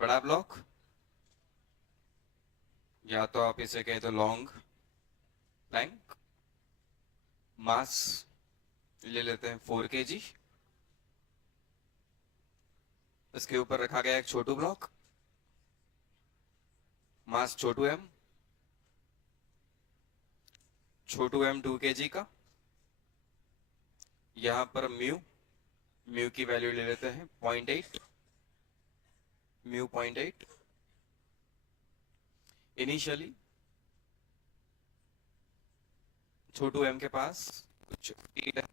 बड़ा ब्लॉक, या तो आप इसे कहें तो लॉन्ग प्लैंक। मास ले लेते हैं 4 kg। इसके ऊपर रखा गया एक छोटू ब्लॉक, मास छोटू एम, छोटू एम 2 kg का। यहां पर म्यू, म्यू की वैल्यू ले लेते हैं 0.8, म्यू 0.8। इनिशियली छोटू एम के पास कुछ 8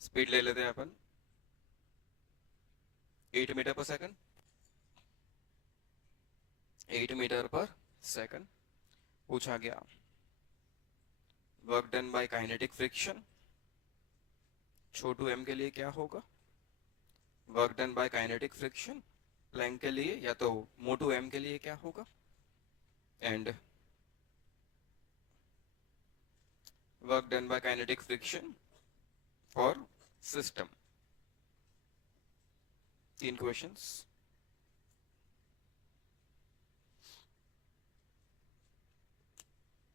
स्पीड ले लेते हैं अपन, 8 metre per second, 8 metre per second. पूछा गया work done by kinetic friction, छोटू एम के लिए क्या होगा? Work done by kinetic friction plank के लिए या तो मोटू एम के लिए क्या होगा? And work done by kinetic friction for system. 3 questions.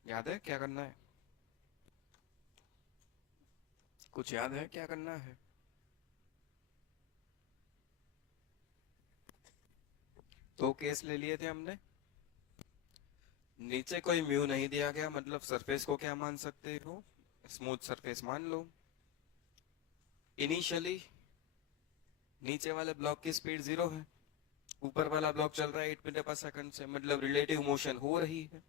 याद है क्या करना है? कुछ याद है क्या करना है? तो केस ले लिए थे हमने। नीचे कोई म्यू नहीं दिया गया, मतलब सरफेस को क्या मान सकते हो? स्मूथ सरफेस मान लो। इनिशियली नीचे वाले ब्लॉक की स्पीड 0 है, ऊपर वाला ब्लॉक चल रहा है 8 मीटर पर सेकंड से, मतलब रिलेटिव मोशन हो रही है।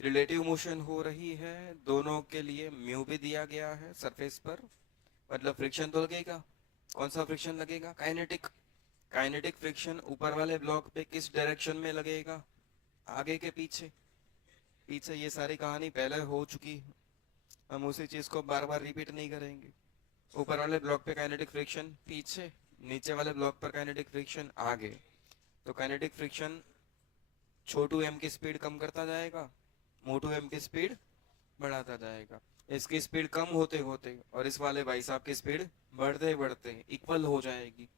रिलेटिव मोशन हो रही है, दोनों के लिए म्यू भी दिया गया है सरफेस पर, मतलब फ्रिक्शन तो लगेगा। कौन सा फ्रिक्शन लगेगा? काइनेटिक। काइनेटिक फ्रिक्शन ऊपर वाले ब्लॉक पे किस डायरेक्शन में लगेगा? आगे के पीछे? पीछे। ये सारी कहानी पहले हो चुकी है, हम उसी चीज को बार बार रिपीट नहीं करेंगे। ऊपर वाले ब्लॉक पे काइनेटिक फ्रिक्शन पीछे, नीचे वाले ब्लॉक पर काइनेटिक फ्रिक्शन आगे। तो काइनेटिक फ्रिक्शन छोटू एम की स्पीड कम करता जाएगा, मोटू एम की स्पीड बढ़ाता जाएगा। इसकी स्पीड कम होते होते और इस वाले भाई साहब की स्पीड बढ़ते बढ़ते इक्वल हो जाएगी।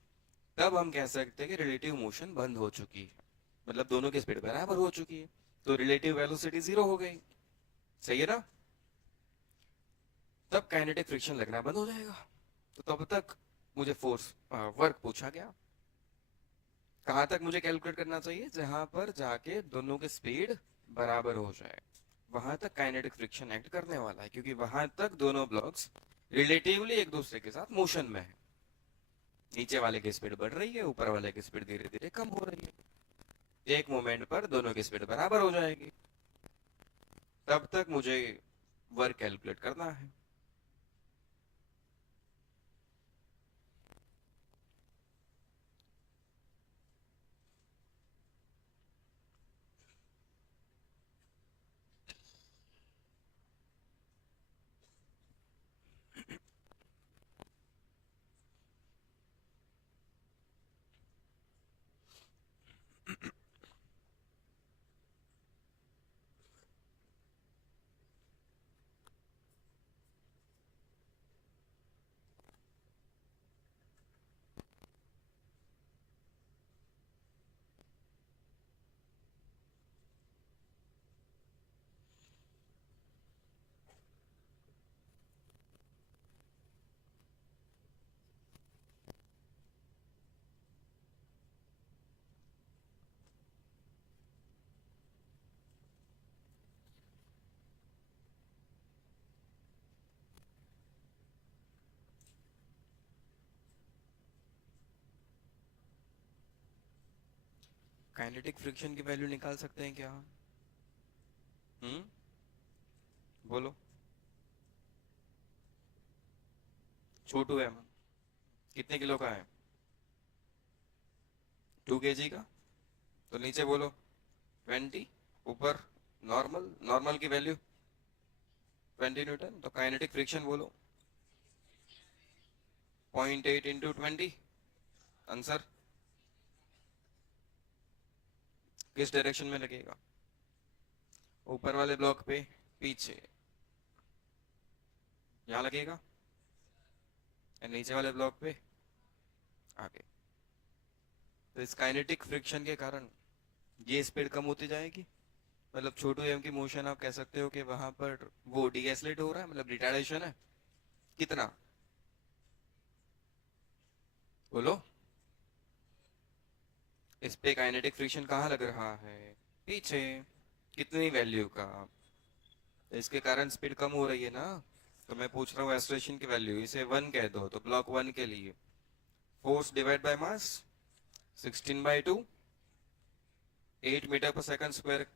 तब हम कह सकते हैं कि रिलेटिव मोशन बंद हो चुकी है, मतलब दोनों की स्पीड बराबर हो चुकी है, तो रिलेटिव वेलोसिटी 0 हो गई। सही है ना? तब काइनेटिक फ्रिक्शन लगना बंद हो जाएगा। तो तब तक मुझे फोर्स वर्क पूछा गया, कहां तक मुझे कैलकुलेट करना चाहिए? जहां पर जाके दोनों की स्पीड बराबर हो जाए, वहां तक काइनेटिक फ्रिक्शन एक्ट करने वाला है, क्योंकि वहां तक दोनों ब्लॉक्स रिलेटिवली एक दूसरे के साथ मोशन में है। नीचे वाले की स्पीड बढ़ रही है, ऊपर वाले की स्पीड धीरे धीरे कम हो रही है। एक मोमेंट पर दोनों की स्पीड बराबर हो जाएगी। तब तक मुझे वर्क कैलकुलेट करना है। काइनेटिक फ्रिक्शन की वैल्यू निकाल सकते हैं क्या? हम्म, बोलो। छोटू एम कितने किलो का है? 2 kg का। तो नीचे बोलो 20, ऊपर नॉर्मल, नॉर्मल की वैल्यू 20 न्यूटन। तो काइनेटिक फ्रिक्शन बोलो 0.8 × 20। आंसर किस डायरेक्शन में लगेगा? ऊपर वाले ब्लॉक पे पीछे, यहाँ लगेगा, और नीचे वाले ब्लॉक पे आगे। तो इस काइनेटिक फ्रिक्शन के कारण ये स्पीड कम होती जाएगी। मतलब छोटू एम की मोशन आप कह सकते हो कि वहां पर वो डीएसलेट हो रहा है, मतलब रिटार्डेशन है। कितना? बोलो। इस पे काइनेटिक फ्रिक्शन कहाँ लग रहा है? पीछे। कितनी वैल्यू का? तो इसके कारण स्पीड कम हो रही है ना। तो मैं पूछ रहा हूँ एक्सेलरेशन की वैल्यू, इसे 1 कह दो, तो ब्लॉक 1 के लिए force divide by mass 16/2, 8 metre per second square.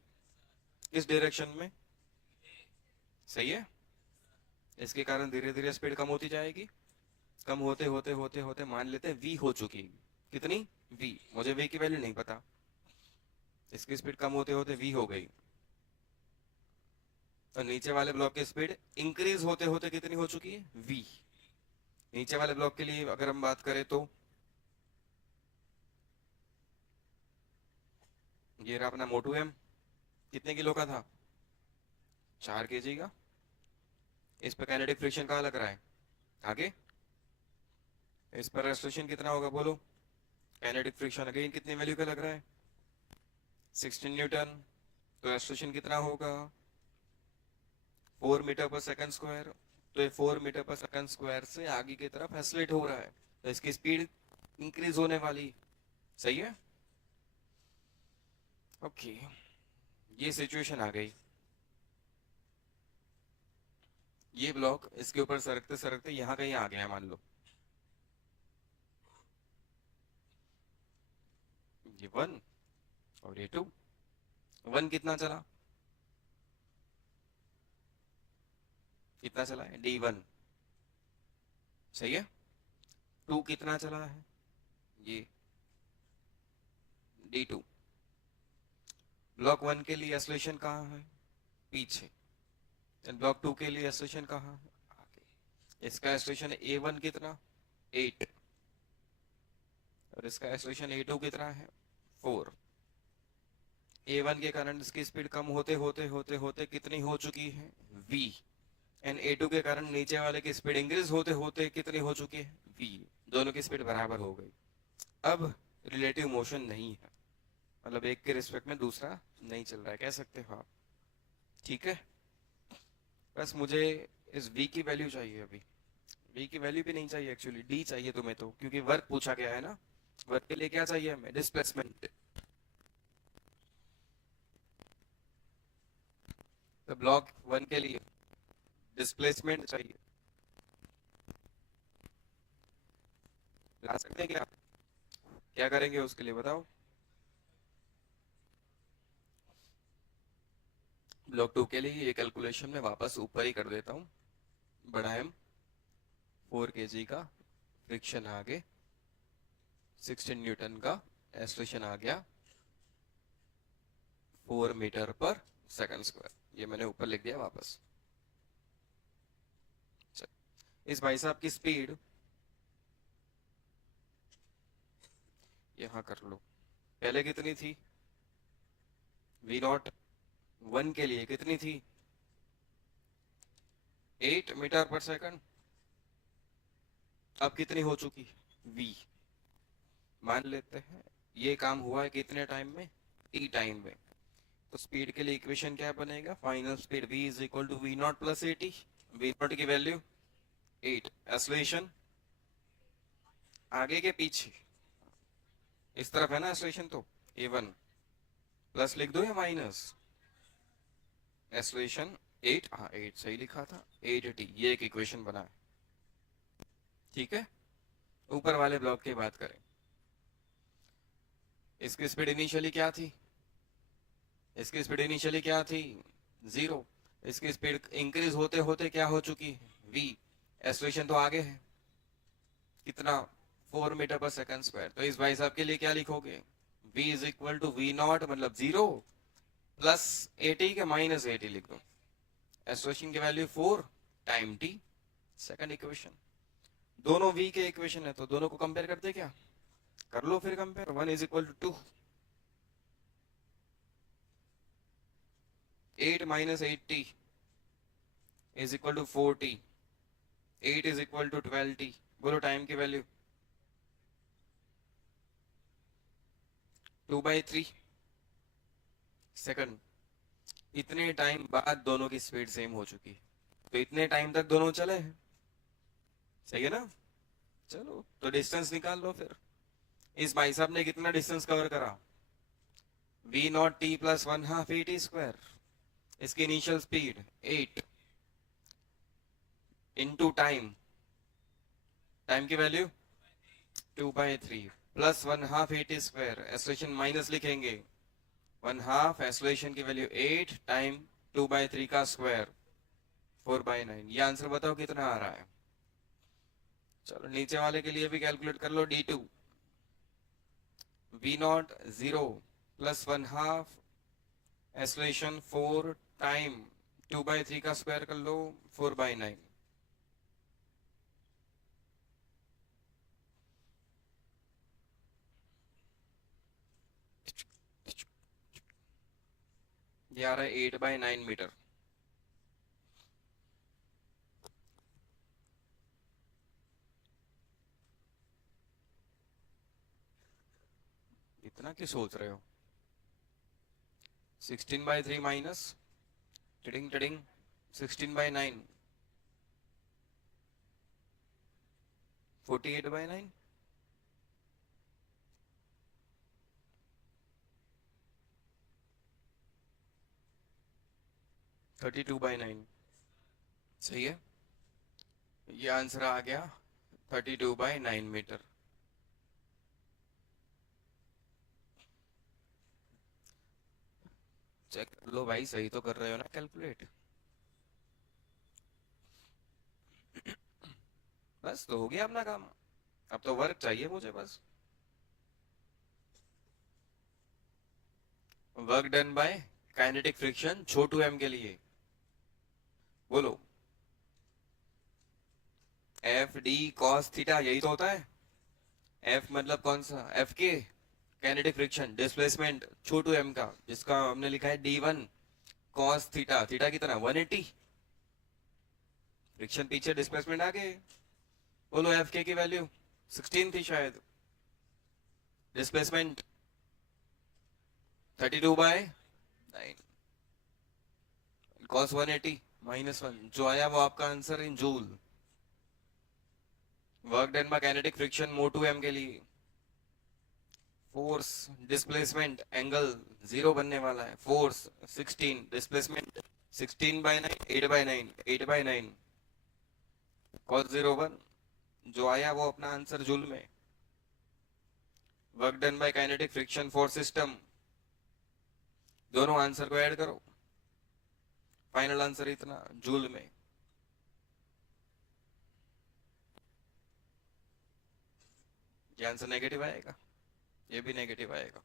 किस डायरेक्शन में? सही है। इसके कारण धीरे धीरे स्पीड कम होती जाएगी। कम होते होते होते होते मान लेते हैं v हो चुकी है। कितनी? v। मुझे v की वैल्यू नहीं पता। इसकी स्पीड कम होते होते v हो गई। और नीचे वाले ब्लॉक की स्पीड इंक्रीज होते होते कितनी हो चुकी है? v। नीचे वाले ब्लॉक के लिए अगर हम बात करें तो ये रहा अपना मोटू एम। कितने किलो का था? 4 kg का। इस पर काइनेटिक फ्रिक्शन कहाँ लग रहा है? आगे। इस पर एक्सेलरेशन कितना होगा बोलो? काइनेटिक फ्रिक्शन अगेन कितनी वैल्यू का लग रहा है? 16 न्यूटन। तो एक्सेलरेशन कितना होगा? 4 मीटर पर सेकंड स्क्वायर। तो ये 4 मीटर पर सेकंड स्क्वायर से आगे की तरफ एक्सेलरेट हो रहा है, तो इसकी स्पीड इंक्रीज होने वाली। सही है। ओके, ये सिचुएशन आ गई। ये ब्लॉक इसके ऊपर सरकते सरकते यहाँ कहीं आ गया मान लो। ये 1 और ये 2। 1 कितना चला? कितना चला है? d1। सही है। 2 कितना चला है? ये d2। ब्लॉक 1 के लिए एक्सेलरेशन कहाँ है? पीछे। ब्लॉक 2 के लिए एक्सेलरेशन कहाँ है? आगे। इसका एक्सेलरेशन a1 कितना? 8। और इसका एक्सेलरेशन a2 कितना है? 4। a1 के कारण इसकी स्पीड कम होते होते होते होते कितनी हो चुकी है? v। एंड a2 के कारण नीचे वाले की स्पीड इंक्रीज होते होते कितनी हो चुकी है? v। दोनों की स्पीड बराबर हो गई। अब रिलेटिव मोशन नहीं है, मतलब एक के रिस्पेक्ट में दूसरा नहीं चल रहा है, कह सकते हो आप। ठीक है। बस मुझे इस v की वैल्यू चाहिए अभी। v की वैल्यू भी नहीं चाहिए एक्चुअली, d चाहिए तुम्हें तो, क्योंकि वर्क पूछा गया है ना। वर्क के लिए क्या चाहिए हमें? डिस्प्लेसमेंट। तो ब्लॉक 1 के लिए डिस्प्लेसमेंट चाहिए। ला सकते हैं क्या? क्या करेंगे उसके लिए बताओ? ब्लॉक 2 के लिए ये कैलकुलेशन में वापस ऊपर ही कर देता हूँ। बड़ा एम, 4 kg का, फ्रिक्शन आगे, 16 न्यूटन का, एक्सेलरेशन आ गया 4 मीटर पर सेकंड स्क्वायर। ये मैंने ऊपर लिख दिया वापस। इस भाई साहब की स्पीड यहां कर लो। पहले कितनी थी? v0 1 के लिए कितनी थी? 8 मीटर पर सेकंड। अब कितनी हो चुकी? v। मान लेते हैं ये काम हुआ है कितने टाइम में? t टाइम में। तो स्पीड के लिए इक्वेशन क्या बनेगा? Final speed v is equal to v0 + 80। v0 की वैल्यू 8। एक्सेलरेशन आगे के पीछे इस तरफ है ना एक्सेलरेशन, तो a1 प्लस लिख दो या माइनस? एक्सेलरेशन 8, हाँ 8 सही लिखा था, 8t। ये एक इक्वेशन बना है। ठीक है। ऊपर वाले ब्लॉक की बात करें, इसकी स्पीड इनिशियली क्या थी? इसकी स्पीड इनिशियली क्या थी? 0। इसकी स्पीड इंक्रीज होते होते क्या हो चुकी है? v। एक्सेलरेशन तो आगे है, कितना? 4 मीटर पर सेकंड स्क्वायर। तो इस भाई साहब के लिए क्या लिखोगे? v is equal to v0 मतलब 0 प्लस 80 के माइनस 80 लिख दो। एक्सेलरेशन की value 4 time t। Second equation. दोनों v के इक्वेशन है तो दोनों को कंपेयर करते क्या? कर लो फिर compare. 1 is equal to 2, 8 minus 8t is equal to 4t, 8 is equal to 12t। बोलो टाइम की वैल्यू। 2/3 सेकंड। इतने टाइम बाद दोनों की स्पीड सेम हो चुकी, तो इतने टाइम तक दोनों चले हैं, सही है ना। चलो तो डिस्टेंस निकाल लो फिर। इस भाई साहब ने कितना डिस्टेंस कवर करा, v0t प्लस 1/2 at स्क्वायर। इसकी initial speed 8 into time, time की value 2/3 plus 1/2 at square, acceleration minus लिखेंगे, 1/2 एक्सलेशन की वैल्यू 8 टाइम 2/3 का स्क्वायर 4/9। ये आंसर बताओ कितना आ रहा है। चलो नीचे वाले के लिए भी कैलकुलेट कर लो। d2 v0 0 plus 1/2 acceleration 4 time 2/3 का स्क्वायर कर लो 4/9। ये आ रहा है 8/9 मीटर। इतना क्यों सोच रहे हो। 16/3 minus tiding tiding 16/9 48/9। Thirty two by nine सही है। ये आंसर आ गया 32/9 मीटर। चेक कर लो भाई, सही तो कर रहे हो ना कैलकुलेट। बस तो हो गया अपना काम, अब तो वर्क चाहिए मुझे बस। Work done by kinetic friction छोटू एम के लिए बोलो। एफ डी कॉस थीटा, यही तो होता है। एफ मतलब कौन सा, एफ के काइनेटिक फ्रिक्शन डिस्प्लेसमेंट छोटू एम का, जिसका हमने लिखा है d1 कॉस थीटा, थीटा की तरह 180, फ्रिक्शन पीछे डिस्प्लेसमेंट आगे। बोलो एफ के की वैल्यू 16 थी शायद, डिस्प्लेसमेंट 32/9 cos 180 -1, जो आया वो आपका answer in joule. Work done by kinetic friction मोटू एम के लिए, फोर्स डिस्प्लेसमेंट एंगल 0 बनने वाला है, फोर्स 16 डिस्प्लेसमेंट 16/9 8/9 8/9 cos 0 1, जो आया वो अपना आंसर जूल में। Work done by kinetic friction for system, दोनों आंसर को ऐड करो, फाइनल आंसर इतना जूल में। ये आंसर नेगेटिव आएगा, ये भी नेगेटिव आएगा।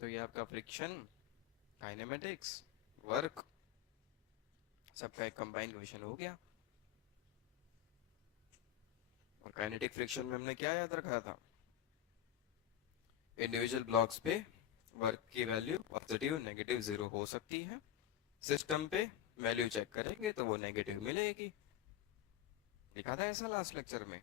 तो ये आपका फ्रिक्शन, काइनेमेटिक्स, वर्क, सबका एक कंबाइंड क्वेश्चन हो गया। और काइनेटिक फ्रिक्शन में हमने क्या याद रखा था, इंडिविजुअल ब्लॉक्स पे वर्क की वैल्यू पॉजिटिव नेगेटिव 0 हो सकती है, सिस्टम पे वैल्यू चेक करेंगे तो वो नेगेटिव मिलेगी। लिखा था ऐसा लास्ट लेक्चर में।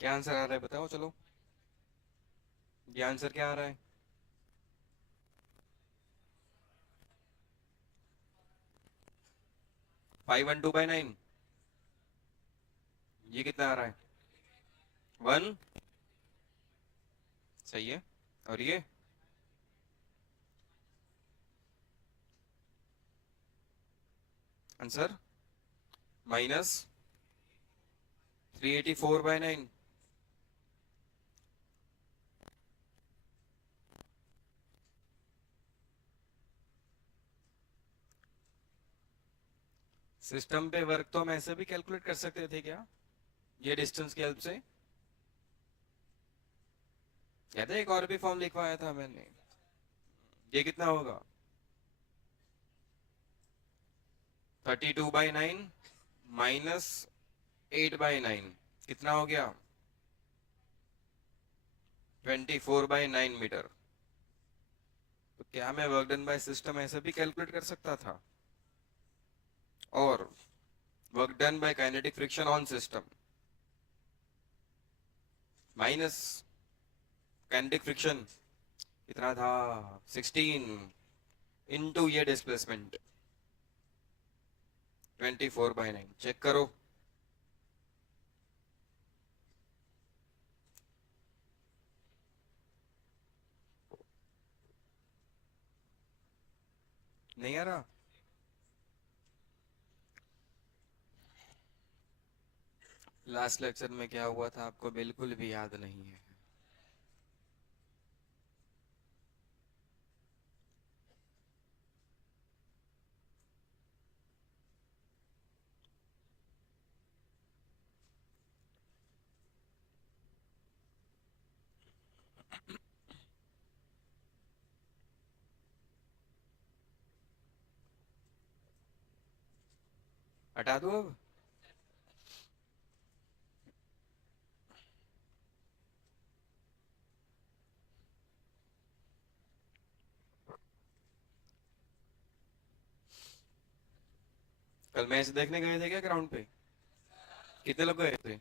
क्या आंसर आ रहा है बताओ चलो, ये आंसर क्या आ रहा है। 5/2/9, ये कितना आ रहा है 1, सही है। और ये आंसर -384/9, सिस्टम पे वर्क तो हम ऐसे भी कैलकुलेट कर सकते थे क्या, ये डिस्टेंस की हेल्प से? याद है एक और भी फॉर्म लिखवाया था मैंने, ये कितना होगा? 32/9 माइनस 8/9 कितना हो गया? 24/9 मीटर। तो क्या मैं वर्क डन बाय सिस्टम ऐसे भी कैलकुलेट कर सकता था? और work done by kinetic friction on system minus kinetic friction कितना था? 16 इनटू ये डिस्प्लेसमेंट 24/9। चेक करो। नहीं आ रहा? लास्ट लेक्चर में क्या हुआ था आपको बिल्कुल भी याद नहीं है। हटा दो अब। कल मैच देखने गए थे क्या ग्राउंड पे? कितने लोग गए थे?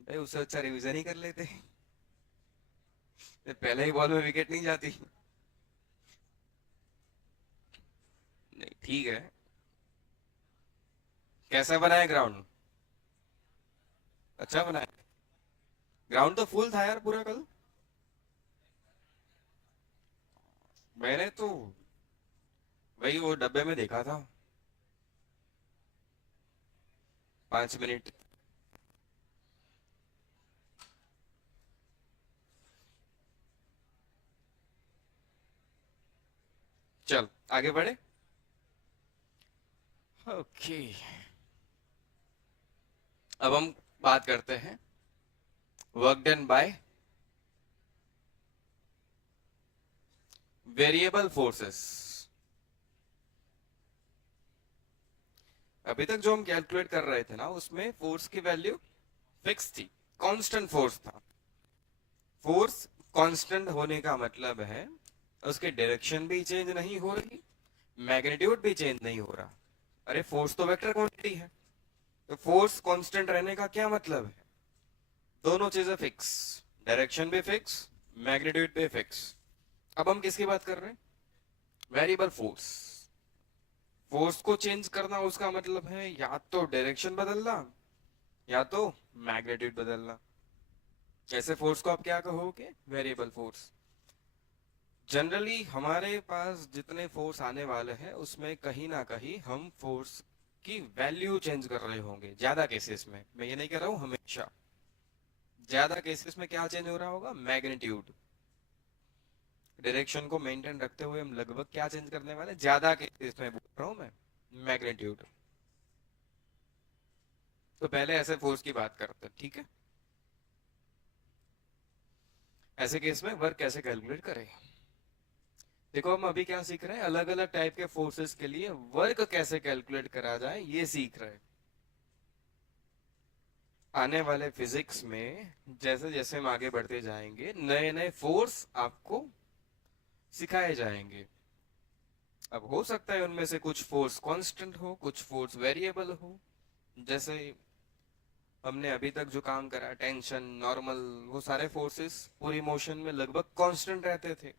भाई उससे अच्छा रिवीजन ही कर लेते। पहले ही बॉल में विकेट नहीं जाती। नहीं ठीक है। कैसा बनाया ग्राउंड? अच्छा बनाया। ग्राउंड तो फुल था यार पूरा कल। मैंने तो वही वो डब्बे में देखा था। 5 मिनट। चल आगे बढ़े। ओके, अब हम बात करते हैं work done by variable forces. अभी तक जो हम कैलकुलेट कर रहे थे ना उसमें फोर्स की वैल्यू फिक्स थी, कांस्टेंट फोर्स था। फोर्स कांस्टेंट होने का मतलब है उसकी डायरेक्शन भी चेंज नहीं हो रही, मैग्नीट्यूड भी चेंज नहीं हो रहा। अरे फोर्स तो वेक्टर क्वांटिटी है, तो फोर्स कांस्टेंट रहने का क्या मतलब है? दोनों चीजें फिक्स, डायरेक्शन भी फिक्स, मैग्नीट्यूड भी फिक्स। अब हम किसकी बात कर रहे हैं? Variable force. फोर्स को चेंज करना उसका मतलब है या तो डायरेक्शन बदलना या तो मैग्नीट्यूड बदलना। ऐसे फोर्स को आप क्या कहोगे? Variable force. जनरली हमारे पास जितने फोर्स आने वाले हैं उसमें कहीं ना कहीं हम फोर्स की वैल्यू चेंज कर रहे होंगे। ज्यादा केसेस में, मैं ये नहीं कह रहा हूं हमेशा, ज्यादा केसेस में क्या चेंज हो रहा होगा? मैग्नीट्यूड। डायरेक्शन को मेंटेन रखते हुए हम लगभग क्या चेंज करने वाले? ज्यादा केसेस में बोल रहा हूं मैं, मैग्नीट्यूड। तो पहले ऐसे फोर्स की बात करते हैं, ठीक है? ऐसे केस में वर्क कैसे कैलकुलेट करें? देखो हम अभी क्या सीख रहे हैं, अलग अलग टाइप के फोर्सेस के लिए वर्क कैसे कैलकुलेट करा जाए ये सीख रहे हैं। आने वाले फिजिक्स में जैसे जैसे हम आगे बढ़ते जाएंगे नए नए फोर्स आपको सिखाए जाएंगे। अब हो सकता है उनमें से कुछ फोर्स कांस्टेंट हो, कुछ फोर्स वेरिएबल हो। जैसे हमने अभी तक जो काम करा, टेंशन, नॉर्मल, वो सारे फोर्सेस पूरी मोशन में लगभग कांस्टेंट रहते थे।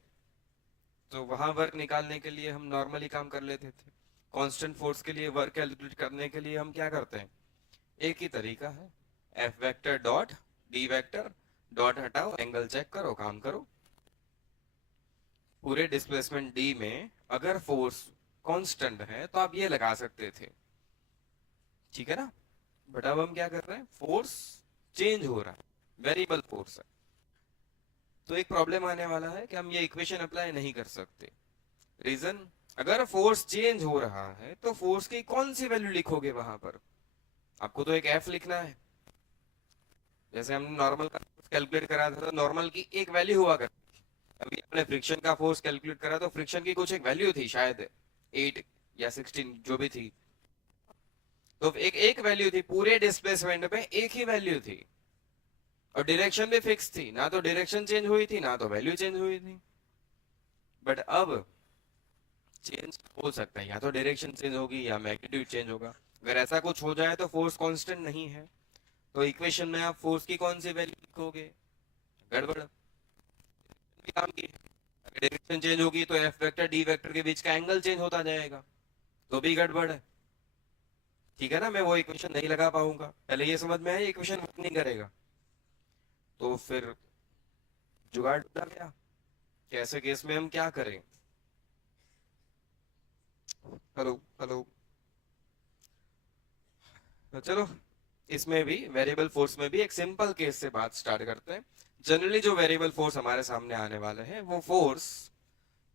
तो वहां वर्क निकालने के लिए हम नॉर्मली काम कर लेते थे। कांस्टेंट फोर्स के लिए वर्क कैलकुलेट करने के लिए हम क्या करते हैं? एक ही तरीका है, F vector dot D vector, dot हटाओ, एंगल चेक करो, काम करो। पूरे डिस्प्लेसमेंट डी में अगर फोर्स कांस्टेंट है तो आप ये लगा सकते थे, ठीक है ना? बट अब हम क्या कर रहे हैं, फोर्स चेंज हो रहा है, वेरिएबल फोर्स है। तो एक प्रॉब्लम आने वाला है कि हम ये इक्वेशन अप्लाई नहीं कर सकते। रीजन, अगर फोर्स चेंज हो रहा है तो फोर्स की कौन सी वैल्यू लिखोगे वहां पर? आपको तो एक एफ लिखना है। जैसे हमने नॉर्मल का कैलकुलेट करा था तो नॉर्मल की एक वैल्यू हुआ कर। अभी हमने फ्रिक्शन का फोर्स कैलकुलेट करा तो फ्रिक्शन की कुछ एक वैल्यू थी, शायद 8 या 16 जो भी थी। तो एक एक वैल्यू थी पूरे डिस्प्लेसमेंट में, एक ही वैल्यू थी। और डायरेक्शन भी फिक्स थी, ना तो डायरेक्शन चेंज हुई थी ना तो वैल्यू चेंज हुई थी। बट अब चेंज हो सकता है, या तो डायरेक्शन चेंज होगी या मैग्नीट्यूड चेंज होगा। अगर ऐसा कुछ हो जाए तो फोर्स कांस्टेंट नहीं है। तो इक्वेशन में आप फोर्स की कौन सी वैल्यू लिखोगे? गड़बड़ भी काम की। अगर डायरेक्शन चेंज होगी तो एफ वेक्टर डी वेक्टर के बीच का एंगल चेंज होता जाएगा, तो भी गड़बड़ है। ठीक है ना, मैं वो इक्वेशन नहीं लगा पाऊंगा। पहले ये समझ में आया इक्वेशन वर्क नहीं करेगा। तो फिर जुगाड़ ढूंढा गया, कैसे केस में हम क्या करें। Hello hello. तो चलो, इसमें भी वेरिएबल फोर्स में भी एक सिंपल केस से बात स्टार्ट करते हैं। जनरली जो वेरिएबल फोर्स हमारे सामने आने वाले हैं वो फोर्स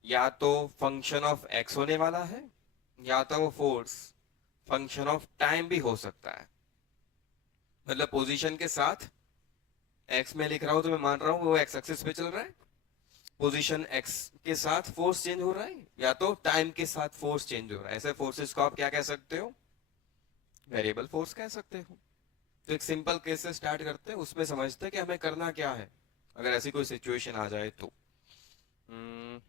या तो फंक्शन ऑफ एक्स होने वाला है, या तो वो फोर्स फंक्शन ऑफ टाइम भी हो सकता है। मतलब पोजीशन के साथ एक्स में लिख रहा हूं तो मैं मान रहा हूं वो एक्स एक्सिस पे चल रहा है। पोजीशन एक्स के साथ फोर्स चेंज हो रहा है, या तो टाइम के साथ फोर्स चेंज हो रहा है। ऐसे फोर्सेस को आप क्या कह सकते हो? वेरिएबल फोर्स कह सकते हो। तो एक सिंपल केस से स्टार्ट करते हैं, उसमें समझते हैं कि हमें करना क्या है अगर ऐसी कोई सिचुएशन आ जाए तो। हम्म,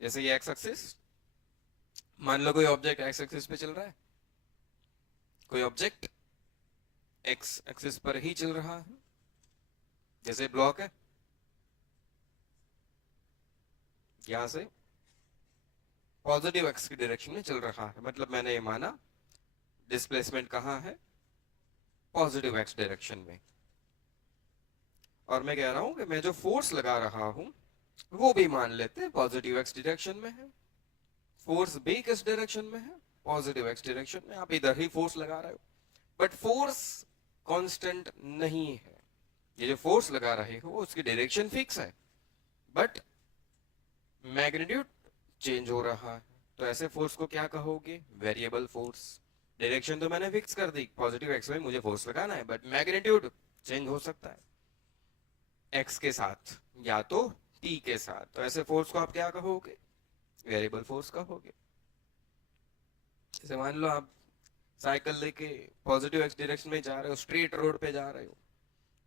जैसे ये एक्स एक्सिस, मान लो कोई ऑब्जेक्ट एक्स एक्सिस पे चल रहा है। कोई ऑब्जेक्ट एक्स एक्सिस पर ही चल रहा है। जैसे ब्लॉक है, यहां से पॉजिटिव एक्स की डायरेक्शन में चल रहा है, मतलब मैंने ये माना डिस्प्लेसमेंट कहाँ है? पॉजिटिव एक्स डायरेक्शन में। और मैं कह रहा हूं कि मैं जो फोर्स लगा रहा हूं वो भी मान लेते हैं पॉजिटिव एक्स डायरेक्शन में है। फोर्स भी किस डायरेक्शन में है? पॉजिटिव एक्स डायरेक्शन में। आप इधर ही फोर्स लगा रहे हो, बट फोर्स कांस्टेंट नहीं है। ये जो फोर्स लगा रहे हो उसकी डायरेक्शन फिक्स है, बट मैग्नीट्यूड चेंज हो रहा है। तो ऐसे फोर्स को क्या कहोगे? Variable force. डायरेक्शन तो मैंने फिक्स कर दी, पॉजिटिव एक्स में मुझे फोर्स लगाना है, बट मैग्नीट्यूड चेंज हो सकता है एक्स के साथ या तो टी के साथ। तो ऐसे फोर्स को आप क्या कहोगे? वेरिएबल फोर्स कहोगे। जैसे मान लो आप साइकिल लेके पॉजिटिव एक्स डायरेक्शन में जा रहे हो, स्ट्रेट रोड पे जा रहे हो,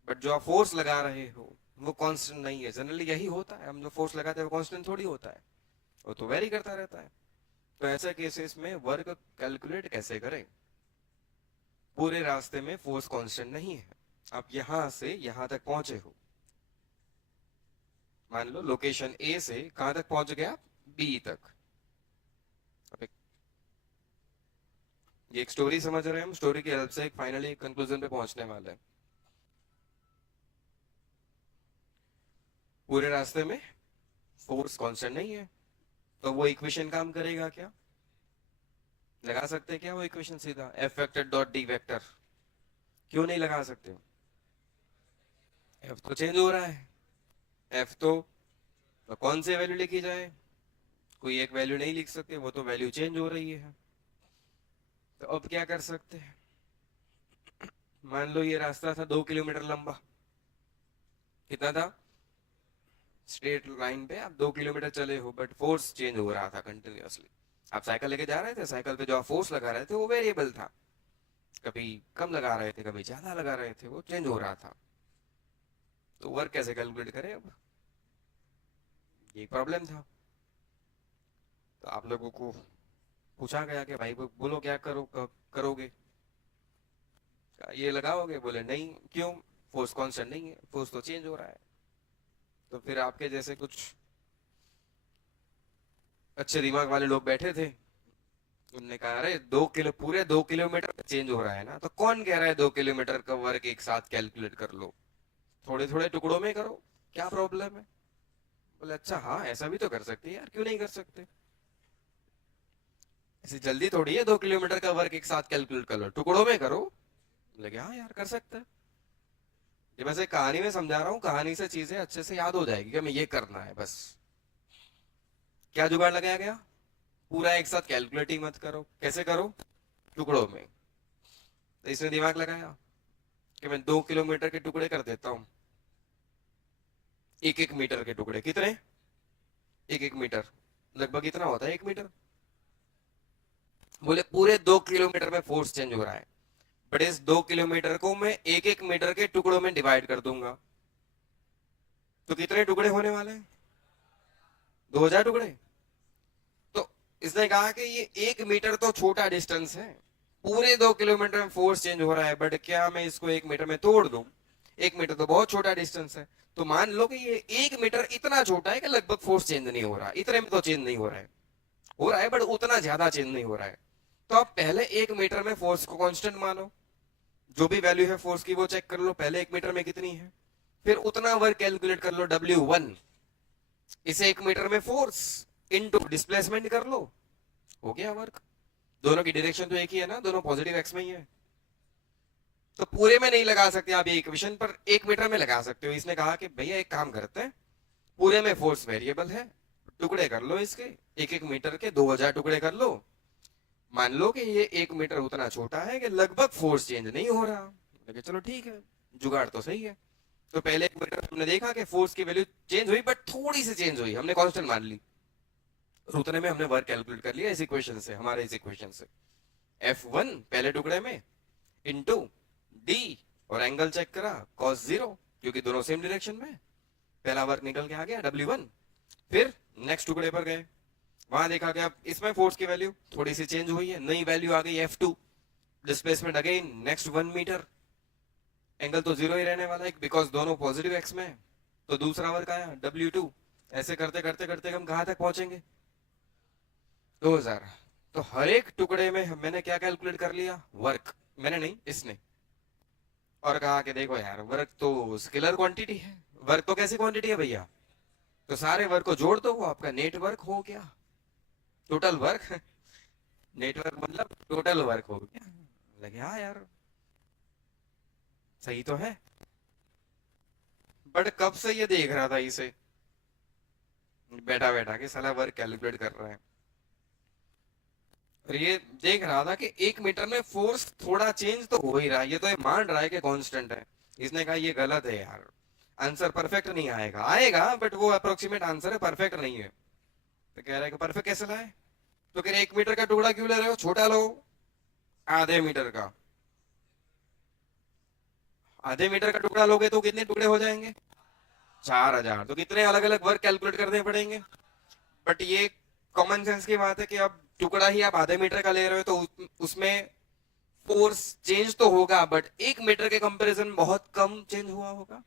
बट जो आप फोर्स लगा रहे हो वो कांस्टेंट नहीं है। जनरली यही होता है, हम जो फोर्स लगाते हैं वो कांस्टेंट थोड़ी होता है, वो तो वेरी करता रहता है। तो ऐसे केसेस में वर्क कैलकुलेट कैसे करें? पूरे रास्ते में फोर्स कांस्टेंट नहीं है। आप यहां से यहां तक पहुंचे हो, मान लो लोकेशन ए से कहां तक पहुंच गया? बी तक। अब ये एक स्टोरी समझ रहे हैं हम, स्टोरी की हेल्प से एक फाइनली कंक्लूजन पे पहुंचने वाले हैं। पूरे रास्ते में फोर्स कांस्टेंट नहीं है, तो वो इक्वेशन काम करेगा क्या? लगा सकते हैं क्या वो इक्वेशन सीधा? F vector dot D vector. क्यों नहीं लगा सकते? एफ तो चेंज हो रहा है। एफ तो कौन सी वैल्यू लिखी जाए? कोई एक वैल्यू नहीं लिख सकते, वो तो वैल्यू चेंज हो रही है। तो अब क्या कर सकते हैं? मान लो ये रास्ता था 2 किलोमीटर लंबा। कितना था? स्ट्रेट लाइन पे आप 2 किलोमीटर चले हो, बट फोर्स चेंज हो रहा था कंटिन्यूअसली। आप साइकिल लेके जा रहे थे, साइकिल पे जो आप फोर्स लगा रहे थे वो वेरिएबल था। कभी कम लगा रहे थे, कभी ज्यादा लगा रहे थे, वो चेंज हो रहा था। तो वर्क कैसे कैलकुलेट करें अब? ये प्रॉब्लम था। तो आप लोगों को पूछा गया कि भाई बोलो क्या करोगे? ये लगाओगे? बोले नहीं। क्यों? फोर्स कांस्टेंट नहीं है, फोर्स तो चेंज हो रहा है। तो फिर आपके जैसे कुछ अच्छे दिमाग वाले लोग बैठे थे, उनने कहा अरे 2 किलो पूरे 2 किलोमीटर चेंज हो रहा है ना, तो कौन कह रहा है 2 किलोमीटर का वर्क एक साथ कैलकुलेट कर लो, थोड़े थोड़े टुकड़ों में करो, क्या प्रॉब्लम है? बोले अच्छा हाँ, ऐसा भी तो कर सकते हैं यार, क्यों नहीं कर सकते? ऐसे जल्दी थोड़ी है 2 किलोमीटर का वर्क एक साथ कैलकुलेट कर लो, टुकड़ों में करो। बोले हाँ यार कर सकते हैं। ये वैसे कहानी में समझा रहा हूँ, कहानी से चीजें अच्छे से याद हो जाएगी कि हमें ये करना है बस। क्या जुगाड़ लगाया गया? पूरा एक साथ कैलकुलेट ही मत करो, कैसे करो, टुकड़ों में। तो इसने दिमाग लगाया कि मैं 2 किलोमीटर के टुकड़े कर देता हूं, 1-1 मीटर के टुकड़े। कितने? 1-1 मीटर, लगभग इतना होता है 1 मीटर। बोले पूरे 2 किलोमीटर में फोर्स चेंज हो रहा है, बट इस 2 किलोमीटर को मैं 1-1 मीटर के टुकड़ों में डिवाइड कर दूंगा, तो कितने टुकड़े होने वाले हैं? 2000 टुकड़े। तो इसने कहा कि ये 1 मीटर तो छोटा डिस्टेंस है, पूरे 2 किलोमीटर में फोर्स चेंज हो रहा है, बट क्या मैं इसको 1 मीटर में तोड़ दूं? 1 मीटर तो बहुत छोटा डिस्टेंस है। तो मान लो कि ये 1 मीटर इतना छोटा है कि लगभग फोर्स चेंज नहीं हो रहा, इतने में तो चेंज नहीं हो रहा है बट उतना ज्यादा चेंज नहीं हो रहा है। तो आप पहले 1 मीटर में फोर्स को कांस्टेंट मानो, जो भी वैल्यू है फोर्स की वो चेक कर लो, पहले 1 मीटर में कितनी है, फिर उतना वर्क कैलकुलेट कर लो, W1। इसे 1 मीटर में फोर्स इनटू डिस्प्लेसमेंट कर लो, हो गया वर्क। दोनों की डायरेक्शन तो एक ही है ना, दोनों पॉजिटिव एक्स में ही है। तो पूरे में नहीं लगा सकते आप ये इक्वेशन, पर 1 मीटर में लगा सकते हो। इसने कहा कि भैया एक काम करते हैं, पूरे में फोर्स वेरिएबल है, टुकड़े कर लो इसके, 1-1 मीटर के 2000 टुकड़े कर लो। मान लो कि ये 1 मीटर उतना छोटा है कि लगभग फोर्स चेंज नहीं हो रहा, लेकिन चलो ठीक है, जुगाड़ तो सही है। तो पहले 1 मीटर हमने देखा कि फोर्स की वैल्यू चेंज हुई, बट थोड़ी सी चेंज हुई, हमने कांस्टेंट मान ली, और उतने में हमने वर्क कैलकुलेट कर लिया इस इक्वेशन से, हमारे इस इक्वेशन से। F1 पहले टुकड़े में इंटू डी, और एंगल चेक करा cos 0, क्योंकि दोनों सेम डायरेक्शन में। पहला वर्क निकल के आ गया W1। फिर नेक्स्ट टुकड़े पर गए, वहां देखा गया इसमें फोर्स की वैल्यू थोड़ी सी चेंज हुई है, नई वैल्यू आ गई F2, displacement again next 1 metre, angle तो 0 ही रहने वाला है बिकॉज दोनों पॉजिटिव एक्स में है। तो दूसरा वर्क आया W2। ऐसे करते करते करते हम कहां तक पहुंचेंगे? 2000। तो हर एक टुकड़े में मैंने क्या कैलकुलेट कर लिया? वर्क। मैंने नहीं, इसने। और कहा कि देखो यार, वर्क तो स्केलर क्वांटिटी है, वर्क तो कैसी क्वांटिटी है भैया, तो सारे वर्क को जोड़ दो, वो आपका नेटवर्क हो गया, टोटल वर्क। नेटवर्क मतलब टोटल वर्क हो गया। लगे हाँ यार, सही तो है। बट कब से ये देख रहा था इसे, बैठा बैठा के साला वर्क कैलकुलेट कर रहा है, और ये देख रहा था कि 1 मीटर में फोर्स थोड़ा चेंज तो हो ही रहा है, ये तो ये मान रहा है कि कांस्टेंट है। इसने कहा ये गलत है यार, आंसर परफेक्ट नहीं आएगा, आएगा बट वो अप्रोक्सीमेट आंसर है, परफेक्ट नहीं है। तो कह रहा है कि परफेक्ट कैसे लाए? तो कह रहे 1 मीटर का टुकड़ा क्यों ले रहे हो, छोटा लो, आधे मीटर का। आधे मीटर का टुकड़ा लोगे तो कितने टुकड़े हो जाएंगे? 4000। तो कितने अलग अलग वर्क कैलकुलेट करने पड़ेंगे? बट ये कॉमन सेंस की बात है कि अब टुकड़ा ही आप आधे मीटर का ले रहे हो, तो उसमें फोर्स चेंज तो होगा, बट 1 मीटर के कंपैरिजन बहुत कम चेंज हुआ होगा।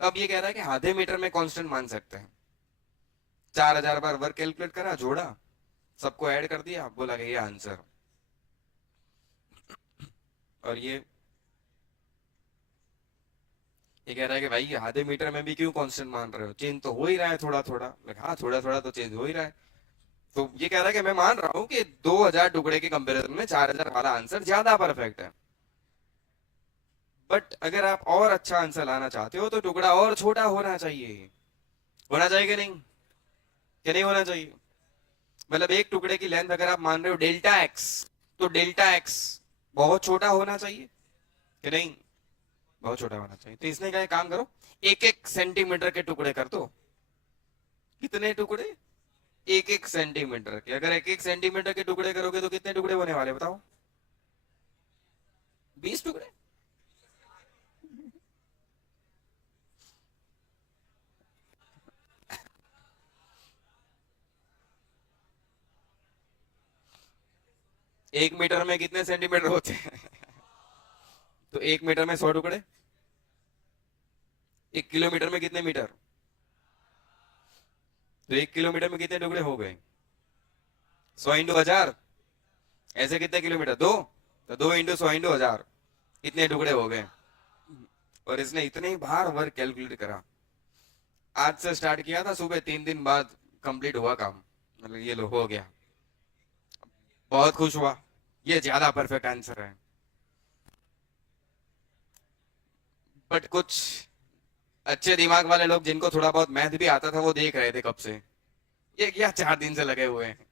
अब ये कह रहा है कि आधे मीटर में कांस्टेंट मान सकते हैं। 4000 बार वर्क कैलकुलेट करा, जोड़ा, सबको ऐड कर दिया, बोला कि ये आंसर। और ये कह रहा है कि भाई आधे मीटर में भी क्यों कांस्टेंट मान रहे हो, चेंज तो हो ही रहा है थोड़ा थोड़ा। हाँ थोड़ा थोड़ा तो चेंज हो ही रहा है। तो ये कह रहा है कि मैं मान रहा हूं कि 2000 टुकड़े के कंपैरिजन में 4000 वाला आंसर ज्यादा परफेक्ट है। बट अगर आप और अच्छा आंसर लाना चाहते हो तो टुकड़ा और छोटा होना चाहिए। होना चाहिए कि नहीं? कि नहीं होना चाहिए? मतलब एक टुकड़े की लेंथ अगर आप मान रहे हो डेल्टा एक्स, तो डेल्टा एक्स बहुत छोटा होना चाहिए कि नहीं? बहुत छोटा होना चाहिए। तो इसने कहा काम करो, 1-1 सेंटीमीटर के टुकड़े कर दो। कितने टुकड़े? 1-1 सेंटीमीटर के। अगर 1-1 सेंटीमीटर के टुकड़े करोगे तो कितने टुकड़े होने वाले बताओ? 20 टुकड़े। एक मीटर में कितने सेंटीमीटर होते हैं? तो 1 मीटर में 100 टुकड़े। 1 किलोमीटर में कितने मीटर? तो 1 किलोमीटर में कितने टुकड़े हो गए? 100 × 1000। ऐसे कितने किलोमीटर? दो। तो 2 × 100 × 1000, कितने टुकड़े हो गए? और इसने इतने बार वर्क कैलकुलेट करा, आज से स्टार्ट किया था, सुबह 3 दिन बाद कंप्लीट हुआ काम। मतलब ये लो हो गया, बहुत खुश हुआ, ये ज्यादा परफेक्ट आंसर है। बट कुछ अच्छे दिमाग वाले लोग जिनको थोड़ा बहुत मैथ भी आता था वो देख रहे थे कब से, ये क्या 4 दिन से लगे हुए हैं।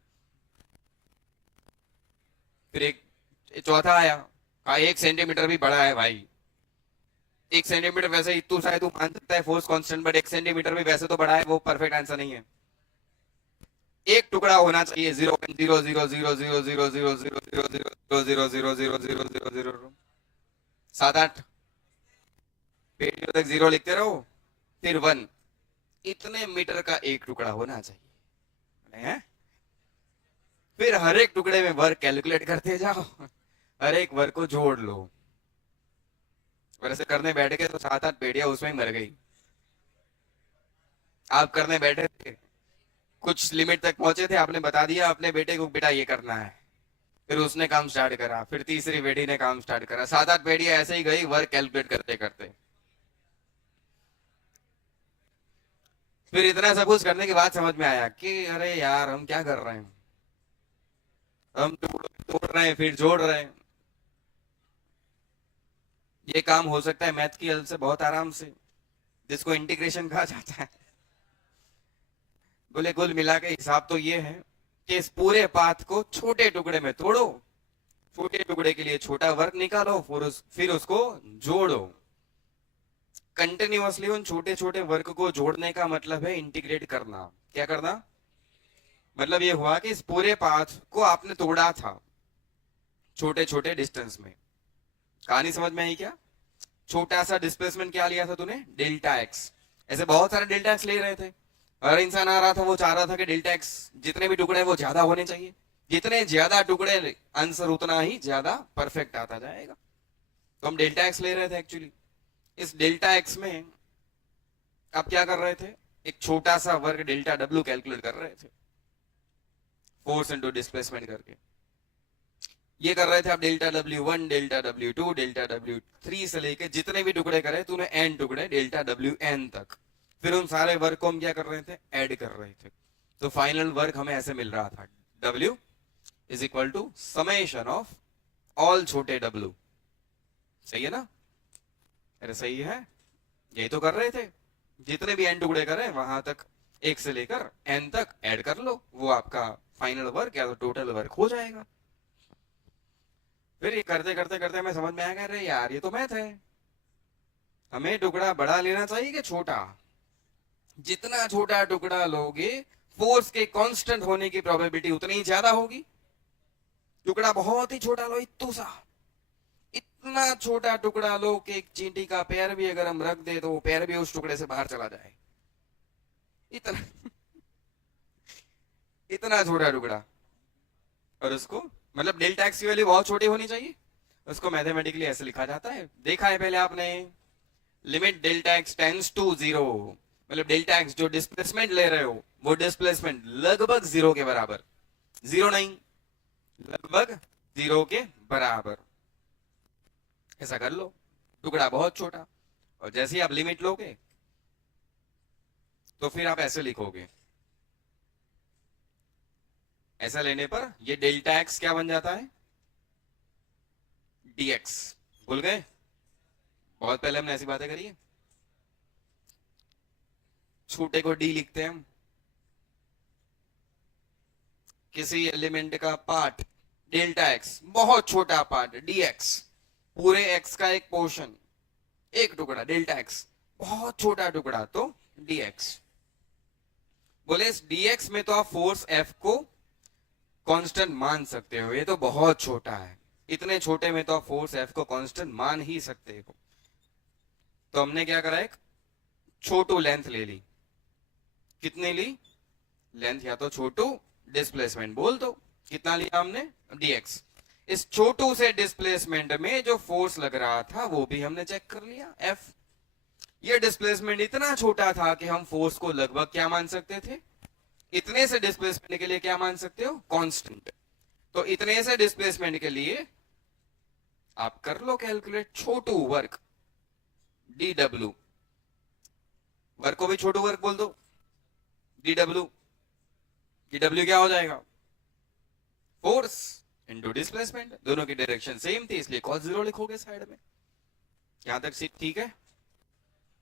फिर एक चौथा आया, कहा 1 सेंटीमीटर भी बड़ा है भाई। 1 सेंटीमीटर वैसे ही तू शायद तू मान सकता है फोर्स कांस्टेंट, बट 1 सेंटीमीटर भी वैसे तो बड़ा है, वो परफेक्ट आंसर नहीं है। एक टुकड़ा होना चाहिए 0.00000000000000000 7 8 पेड़ तक 0 लिखते रहो, फिर 1, इतने मीटर का एक टुकड़ा होना चाहिए है? फिर हर एक टुकड़े में वर्क कैलकुलेट करते जाओ, हर एक वर्क को जोड़ लो। वैसे करने बैठ गए तो 7 8 पेड़ियां उसमें ही मर गई। आप करने बैठे थे, कुछ लिमिट तक पहुंचे थे, आपने बता दिया अपने बेटे को बेटा ये करना है, फिर उसने काम स्टार्ट करा, फिर तीसरी बेटी ने काम स्टार्ट करा, 7 8 पेड़ियां ऐसे ही गई वर्क कैलकुलेट करते करते। फिर इतना सब कुछ करने के बाद समझ में आया कि अरे यार हम क्या कर रहे हैं, हम तोड़ रहे हैं फिर जोड़ रहे हैं। ये काम हो सकता है मैथ की हेल्प से बहुत आराम से, जिसको इंटीग्रेशन कहा जाता है। बोले कुल मिला के हिसाब तो ये है कि इस पूरे पाथ को छोटे टुकड़े में तोड़ो, छोटे टुकड़े के लिए छोटा वर्क निकालो, फिर उसको जोड़ो। कंटिन्यूअसली उन छोटे छोटे वर्क को जोड़ने का मतलब है इंटीग्रेट करना। क्या करना? मतलब ये हुआ कि इस पूरे पाथ को आपने तोड़ा था छोटे छोटे डिस्टेंस में। कहानी समझ में आई क्या? छोटा सा डिस्प्लेसमेंट क्या लिया था तूने? Delta x. ऐसे बहुत सारे डेल्टा एक्स ले रहे थे, हर इंसान आ रहा था, वो चाह रहा था कि डेल्टा एक्स जितने भी टुकड़े वो ज्यादा होने चाहिए, जितने ज्यादा टुकड़े आंसर उतना ही ज्यादा परफेक्ट आता जाएगा। तो हम डेल्टा एक्स ले रहे थे एक्चुअली। इस डेल्टा एक्स में आप क्या कर रहे थे? एक छोटा सा वर्ग डेल्टा डब्ल्यू कैलकुलेट कर रहे थे, फोर्स इनटू डिस्प्लेसमेंट करके। ये कर रहे थे आप delta W1, delta W2, delta W3 से लेके जितने भी टुकड़े करे तूने n टुकड़े डेल्टा WN तक, फिर उन सारे वर्क को हम क्या कर रहे थे? ऐड कर रहे थे। तो फाइनल वर्क हमें ऐसे मिल रहा था, W is equal to summation of all छोटे W। सही है ना? अरे सही है, यही तो कर रहे थे। जितने भी n टुकड़े करे वहां तक 1 से लेकर n तक ऐड कर लो, वो आपका फाइनल वर्क या तो टोटल वर्क हो जाएगा। फिर ये करते करते करते हमें समझ में आया, अरे यार ये तो मैथ है, हमें टुकड़ा बड़ा लेना चाहिए कि छोटा? जितना छोटा टुकड़ा लोगे फोर्स के कांस्टेंट होने की प्रोबेबिलिटी उतनी ही ज्यादा होगी। टुकड़ा बहुत ही छोटा लो, इतना सा, इतना छोटा टुकड़ा लो कि एक चींटी का पैर भी अगर हम रख दे तो वो पैर भी उस टुकड़े से बाहर चला जाए, इतना इतना छोटा टुकड़ा। और उसको मतलब डेल्टा एक्स की वैल्यू बहुत छोटी होनी चाहिए, उसको मैथमेटिकली ऐसे लिखा जाता है, देखा है पहले आपने, limit delta x tends to 0। मतलब डेल्टा एक्स जो डिस्प्लेसमेंट ले रहे हो वो डिस्प्लेसमेंट लगभग 0 के बराबर, 0 नहीं, लगभग 0 के बराबर। ऐसा कर लो, टुकड़ा बहुत छोटा, और जैसे ही आप लिमिट लोगे तो फिर आप ऐसे लिखोगे, ऐसा लेने पर ये डेल्टा एक्स क्या बन जाता है? dx। भूल गए? बहुत पहले हमने ऐसी बातें करी है। छोटे को d लिखते हैं हम, किसी एलिमेंट का पार्ट डेल्टा एक्स, बहुत छोटा पार्ट dx, पूरे x का एक पोर्शन, एक टुकड़ा डेल्टा एक्स, बहुत छोटा टुकड़ा तो dx। बोले इस dx में तो आप फोर्स F को कांस्टेंट मान सकते हो, ये तो बहुत छोटा है, इतने छोटे में तो आप फोर्स F को कांस्टेंट मान ही सकते हो। तो हमने क्या करा, एक छोटू लेंथ ले ली। कितनी ली लेंथ? या तो छोटू डिस्प्लेसमेंट बोल दो, कितना लिया हमने? dx। इस छोटू से डिस्प्लेसमेंट में जो फोर्स लग रहा था वो भी हमने चेक कर लिया, F। ये डिस्प्लेसमेंट इतना छोटा था कि हम फोर्स को लगभग क्या मान सकते थे? इतने से डिस्प्लेसमेंट के लिए क्या मान सकते हो? कांस्टेंट। तो इतने से डिस्प्लेसमेंट के लिए आप कर लो कैलकुलेट, छोटू वर्क dw, वर्क को भी छोटू वर्क बोल दो, dw। dw क्या हो जाएगा? फोर्स इनटू डिस्प्लेसमेंट, दोनों की डायरेक्शन सेम थी इसलिए cos 0 लिखोगे साइड में। यहां तक ठीक है?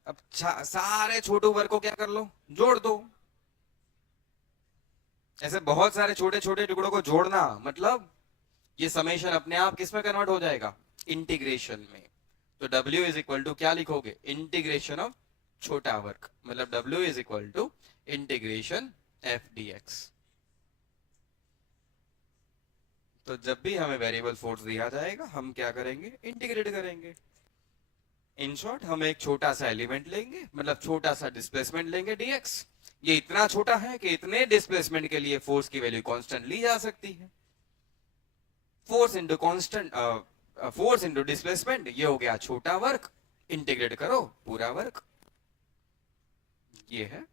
अब सारे छोटू वर्क को क्या कर लो? जोड़ दो। ऐसे बहुत सारे छोटे छोटे टुकड़ों को जोड़ना, मतलब ये समेशन अपने आप किस में कन्वर्ट हो जाएगा, इंटीग्रेशन में। तो W इज इक्वल टू क्या लिखोगे, इंटीग्रेशन ऑफ छोटा वर्ग, मतलब W is equal to integration F D x. तो जब भी हमें वेरिएबल फोर्स दिया जाएगा हम क्या करेंगे, इंटीग्रेट करेंगे। इन शॉर्ट हम एक छोटा सा एलिमेंट लेंगे, मतलब छोटा सा डिस्प्लेसमेंट लेंगे dx। ये इतना छोटा है कि इतने डिस्प्लेसमेंट के लिए फोर्स की वैल्यू कांस्टेंट ली जा सकती है। Force into constant, force into displacement, ये हो गया छोटा वर्क, इंटीग्रेट करो पूरा वर्क, ये है।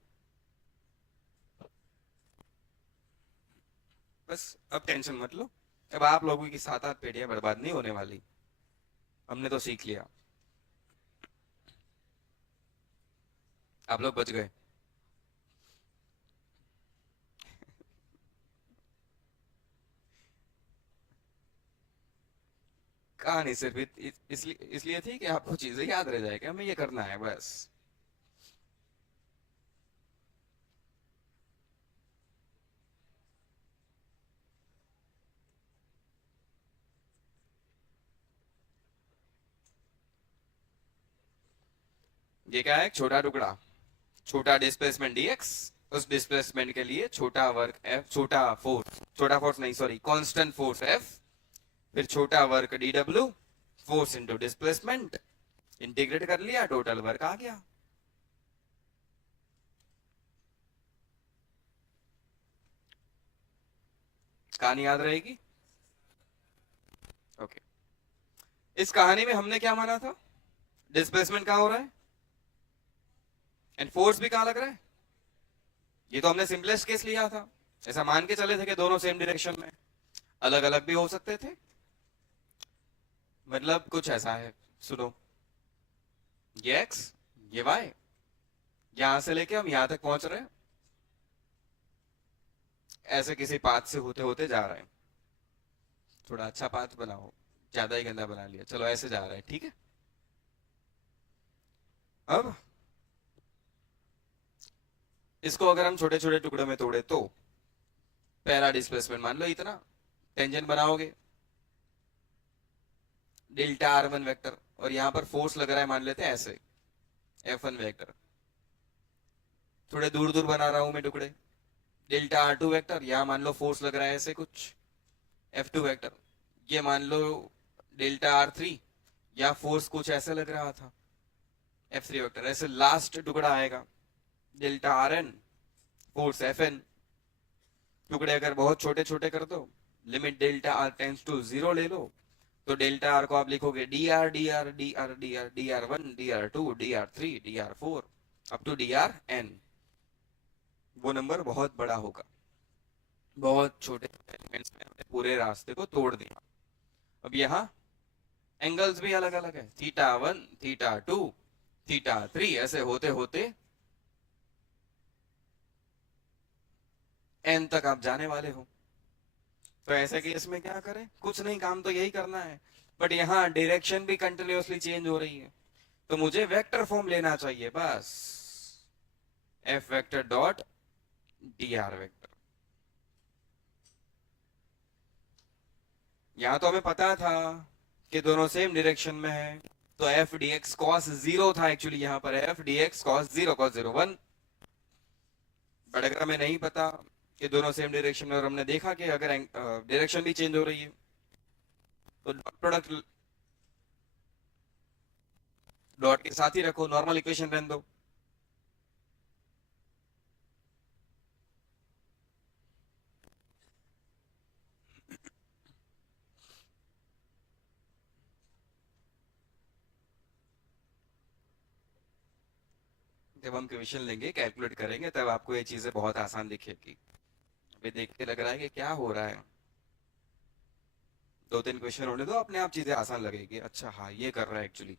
बस अब टेंशन मत लो, अब आप लोगों की 7-8 पेड़ियां बर्बाद नहीं होने वाली, हमने तो सीख लिया, आप लोग बच गए। कहानी सिर्फ इसलिए इसलिए थी कि आपको चीजें याद रह जाएगी, हमें ये करना है बस। ये क्या है, छोटा टुकड़ा, छोटा डिस्प्लेसमेंट dx, उस डिस्प्लेसमेंट के लिए छोटा वर्क f, छोटा फोर्स नहीं सॉरी कांस्टेंट फोर्स f, फिर छोटा work dw, force into displacement, integrate कर लिया, टोटल वर्क आ गया। कहानी याद रहेगी, ओके। इस कहानी में हमने क्या माना था, डिस्प्लेसमेंट कहां हो रहा है एंड फोर्स भी कहां लग रहा है। ये तो हमने सिंपलेस्ट केस लिया था, ऐसा मान के चले थे कि दोनों सेम डायरेक्शन में, अलग अलग भी हो सकते थे। मतलब कुछ ऐसा है, सुनो, ये x, ये y, यहां से लेके हम यहां तक पहुंच रहे हैं, ऐसे किसी पाथ से होते होते जा रहे हैं। थोड़ा अच्छा पाथ बनाओ, ज्यादा ही गंदा बना लिया, चलो ऐसे जा रहे हैं, ठीक है। अब इसको अगर हम छोटे छोटे टुकड़े में तोड़े तो पहला डिस्प्लेसमेंट मान लो इतना, टेंजेंट बनाओगे डेल्टा r1 वेक्टर, और यहां पर फोर्स लग रहा है मान लेते हैं ऐसे F1 वेक्टर, थोड़े दूर दूर बना रहा हूं मैं टुकड़े, डेल्टा r2 वेक्टर, यहां मान लो फोर्स लग रहा है ऐसे कुछ F2 वेक्टर, ये मान लो डेल्टा r3, या फोर्स कुछ ऐसे लग रहा था F3 वेक्टर, ऐसे लास्ट टुकड़ा आएगा डेल्टा rn, फोर्स Fn। टुकड़े अगर बहुत छोटे छोटे कर दो, limit delta r tends to 0 ले लो, तो डेल्टा r को आप लिखोगे dr dr dr dr dr1 dr2 dr3 dr4 up to drn। वो नंबर बहुत बड़ा होगा, बहुत छोटे एलिमेंट्स में हमने पूरे रास्ते को तोड़ दिया। अब यहाँ एंगल्स भी अलग अलग है, θ1 θ2 θ3, ऐसे होते होते एन तक आप जाने वाले हो। तो ऐसे केस में क्या करें, कुछ नहीं, काम तो यही करना है, बट यहाँ डायरेक्शन भी कंटिन्यूअसली चेंज हो रही है, तो मुझे वेक्टर फॉर्म लेना चाहिए बस, F vector dot d r vector. यहाँ तो हमें पता था कि दोनों सेम डायरेक्शन में है, तो एफ डी एक्स कॉस 0 था एक्चुअली, यहाँ पर F D x cos 0 1। But अगर हमें नहीं पता कि दोनों सेम डायरेक्शन में, और हमने देखा कि अगर डायरेक्शन भी चेंज हो रही है, तो डॉट प्रोडक्ट डॉट के साथ ही रखो, नॉर्मल इक्वेशन रहने दो। जब हम क्वेश्चन लेंगे, कैलकुलेट करेंगे, तब आपको ये चीजें बहुत आसान दिखेगी। अभी देख के लग रहा है कि क्या हो रहा है, 2-3 क्वेश्चन होने दो, अपने आप चीजें आसान लगेगी, अच्छा हाँ ये कर रहा है एक्चुअली।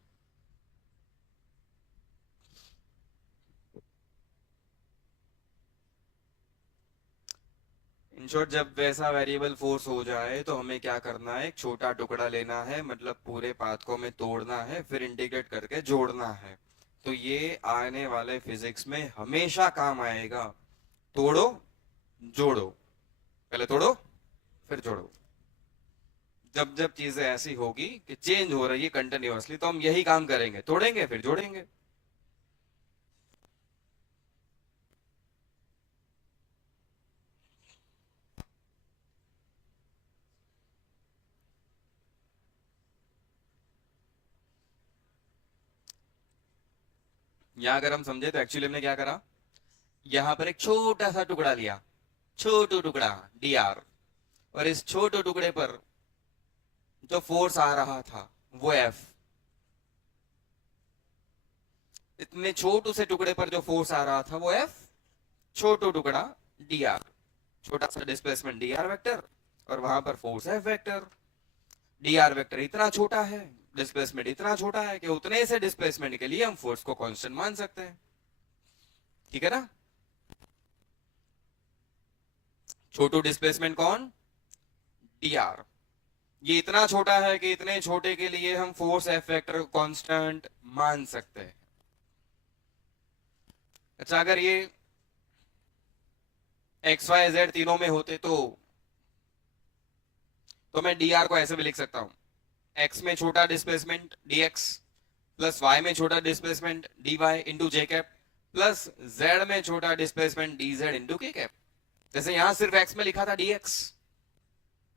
इन शॉर्ट, जब वैसा वेरिएबल फोर्स हो जाए तो हमें क्या करना है, एक छोटा टुकड़ा लेना है, मतलब पूरे पाथ को हमें तोड़ना है, फिर इंटीग्रेट करके जोड़ना है। तो ये आने वाले फिजिक्स में हमेशा काम आएगा, तोड़ो जोड़ो, पहले तोड़ो फिर जोड़ो। जब जब चीजें ऐसी होगी कि चेंज हो रही है कंटिन्यूअसली, तो हम यही काम करेंगे, तोड़ेंगे फिर जोड़ेंगे। यहां अगर हम समझे तो एक्चुअली हमने क्या करा, यहां पर एक छोटा सा टुकड़ा लिया, छोटू टुकड़ा डी आर, और इस छोटे टुकड़े पर जो फोर्स आ रहा था वो एफ। इतने छोटू से टुकड़े पर जो फोर्स आ रहा था वो एफ, छोटू टुकड़ा डी आर, छोटा सा डिस्प्लेसमेंट डी आर वेक्टर, और वहां पर force F vector. D r vector इतना छोटा है, डिस्प्लेसमेंट इतना छोटा है कि उतने से डिस्प्लेसमेंट के लिए हम फोर्स को कांस्टेंट मान सकते हैं। ठीक है ना। छोटू डिस्प्लेसमेंट कौन, डी आर। ये इतना छोटा है कि इतने छोटे के लिए हम फोर्स एफ वेक्टर कांस्टेंट मान सकते हैं। अच्छा, अगर ये एक्स वाई जेड तीनों में होते तो मैं डी आर को ऐसे भी लिख सकता हूं, एक्स में छोटा displacement d x plus y में छोटा displacement d y into j cap plus z में छोटा displacement d z into k cap. जैसे यहां सिर्फ एक्स में लिखा था dx,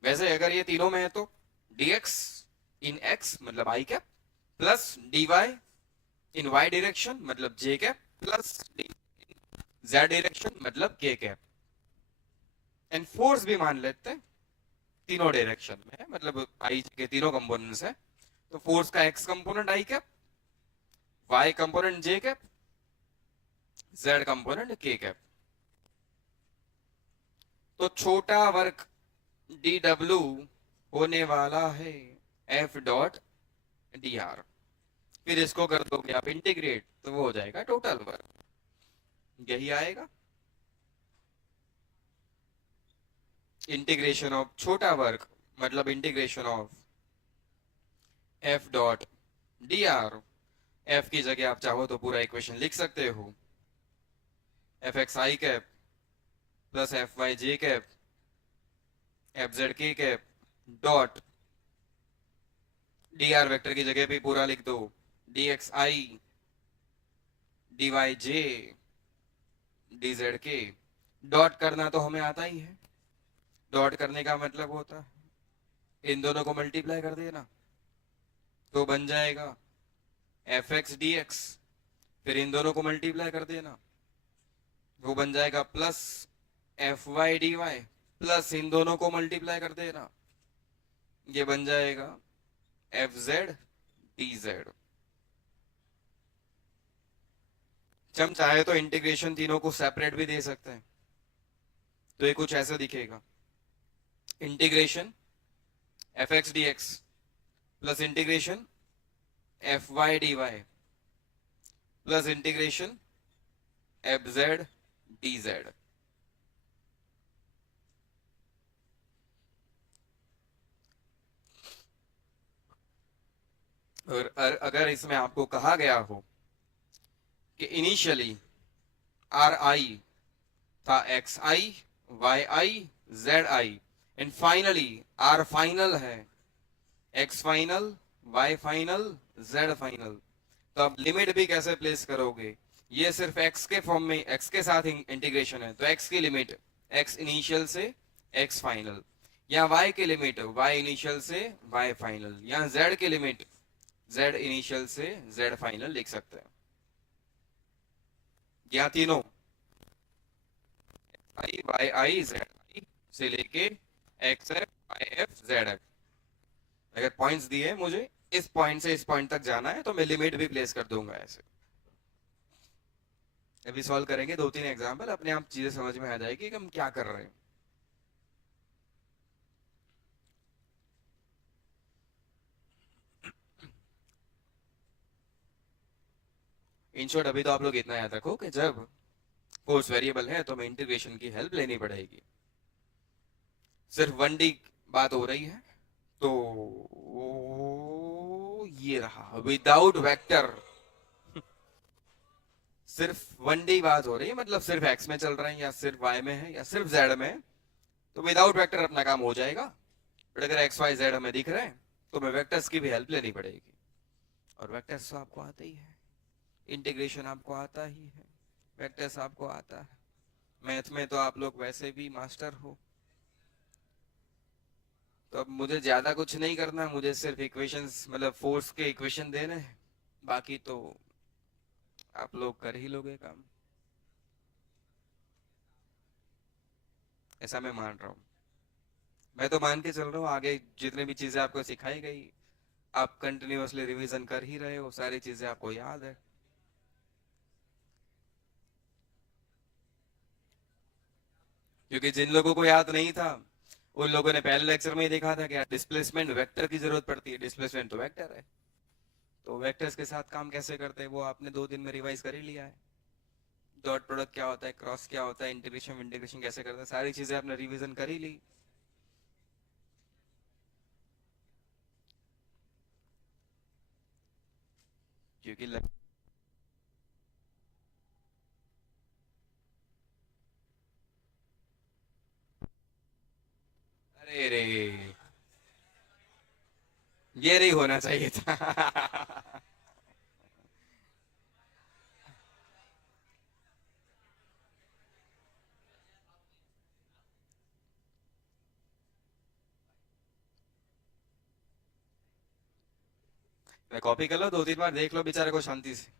वैसे अगर ये तीनों में है तो dx इन x मतलब i cap plus dy in y direction मतलब j cap plus z direction मतलब k कैप। एंड फोर्स भी मान लेते हैं तीनों डायरेक्शन में, मतलब i के तीनों कंपोनेंट्स है, तो फोर्स का x component i cap, y component j cap, z component k cap. तो छोटा वर्क डी डब्ल्यू होने वाला है एफ डॉट डी आर। फिर इसको कर दोगे आप इंटीग्रेट तो वो हो जाएगा टोटल वर्क, यही आएगा। इंटीग्रेशन ऑफ छोटा वर्क मतलब integration of F dot d are. F की जगह आप चाहो तो पूरा इक्वेशन लिख सकते हो, F x i cap plus F y j cap F z k cap dot d r vector की जगह पे पूरा लिख दो, d x i d y j d z k. Dot करना तो हमें आता ही है, डॉट करने का मतलब होता है इन दोनों को मल्टीप्लाई कर देना, तो बन जाएगा एफ एक्स डी एक्स, फिर इन दोनों को मल्टीप्लाई कर देना, वो बन जाएगा plus F Y D Y, plus इन दोनों को मल्टीप्लाई कर देना, ये बन जाएगा एफ जेड डी जेड। हम चाहे तो इंटीग्रेशन तीनों को सेपरेट भी दे सकते हैं, तो ये कुछ ऐसा दिखेगा, integration f x D x plus integration f Y D Y plus integration f z d z. और अगर इसमें आपको कहा गया हो कि इनिशियली आर आई था X I Y I Z I and finally R final है X final Y final Z final, तो आप लिमिट भी कैसे प्लेस करोगे। ये सिर्फ एक्स के फॉर्म में, एक्स के साथ इंटीग्रेशन है, तो एक्स की लिमिट एक्स इनिशियल से एक्स फाइनल, या वाई की लिमिट वाई इनिशियल से वाई फाइनल, या जेड की लिमिट जेड इनिशियल से जेड फाइनल लिख सकते हैं। या तीनों आई वाई आई जेड आई से लेके x f y f z f, अगर पॉइंट्स दिए मुझे इस पॉइंट से इस पॉइंट तक जाना है तो मैं लिमिट भी प्लेस कर दूंगा ऐसे। अभी सॉल्व करेंगे दो तीन एग्जांपल, अपने आप चीजें समझ में आ जाएगी कि हम क्या कर रहे हैं। इन शॉर्ट अभी तो आप लोग इतना याद रखो कि जब फोर्स वेरिएबल है तो हमें इंटीग्रेशन की हेल्प लेनी पड़ेगी। सिर्फ वन डी बात हो रही है तो ये रहा विदाउट वेक्टर, सिर्फ वन डी बात हो रही है, मतलब सिर्फ एक्स में चल रहे हैं या सिर्फ वाई में है या सिर्फ जेड में, तो विदाउट वेक्टर अपना काम हो जाएगा। बट अगर एक्स वाई जेड हमें दिख रहे हैं तो हमें वेक्टर्स की भी हेल्प लेनी पड़ेगी, और वेक्टर्स तो आपको आते ही है, इंटीग्रेशन आपको आता ही है, वेक्टर्स आपको आता है, मैथ में तो आप लोग वैसे भी मास्टर हो। तो अब मुझे ज्यादा कुछ नहीं करना, मुझे सिर्फ इक्वेशंस मतलब फोर्स के इक्वेशन देने हैं, बाकी तो आप लोग कर ही लोगे काम, ऐसा मैं मान रहा हूँ। मैं तो मान के चल रहा हूँ आगे जितने भी चीजें आपको सिखाई गई आप कंटिन्यूअसली रिवीजन कर ही रहे हो, सारी चीजें आपको याद है। क्योंकि जिन लोगों को याद नहीं था उन लोगों ने पहले लेक्चर में ही देखा था कि डिस्प्लेसमेंट वेक्टर की जरूरत पड़ती है, डिस्प्लेसमेंट तो वेक्टर है, तो वेक्टर्स के साथ काम कैसे करते हैं वो आपने 2 दिन में रिवाइज कर ही लिया है। डॉट प्रोडक्ट क्या होता है, क्रॉस क्या होता है, इंटीग्रेशन इंटीग्रेशन कैसे करते हैं, सारी चीजें आपने रिवीजन कर ही ली। क्योंकि अरे रे, ये नहीं होना चाहिए था। मैं कॉपी कर लो, 2-3 बार देख लो बेचारे को शांति से।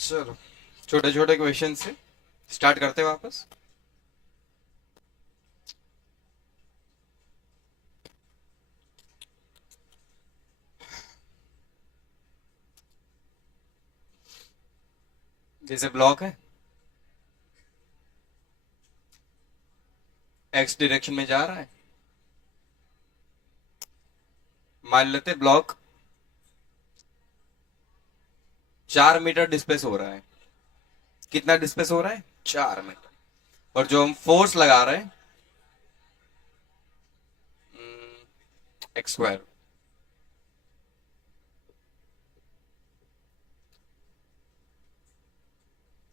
चलो छोटे छोटे क्वेश्चन से स्टार्ट करते हैं वापस। जैसे ब्लॉक है, एक्स डायरेक्शन में जा रहा है, मान लेते ब्लॉक 4 मीटर डिस्प्लेस हो रहा है। कितना डिस्प्लेस हो रहा है? 4 मीटर। और जो हम फोर्स लगा रहे हैं एक्स स्क्वायर,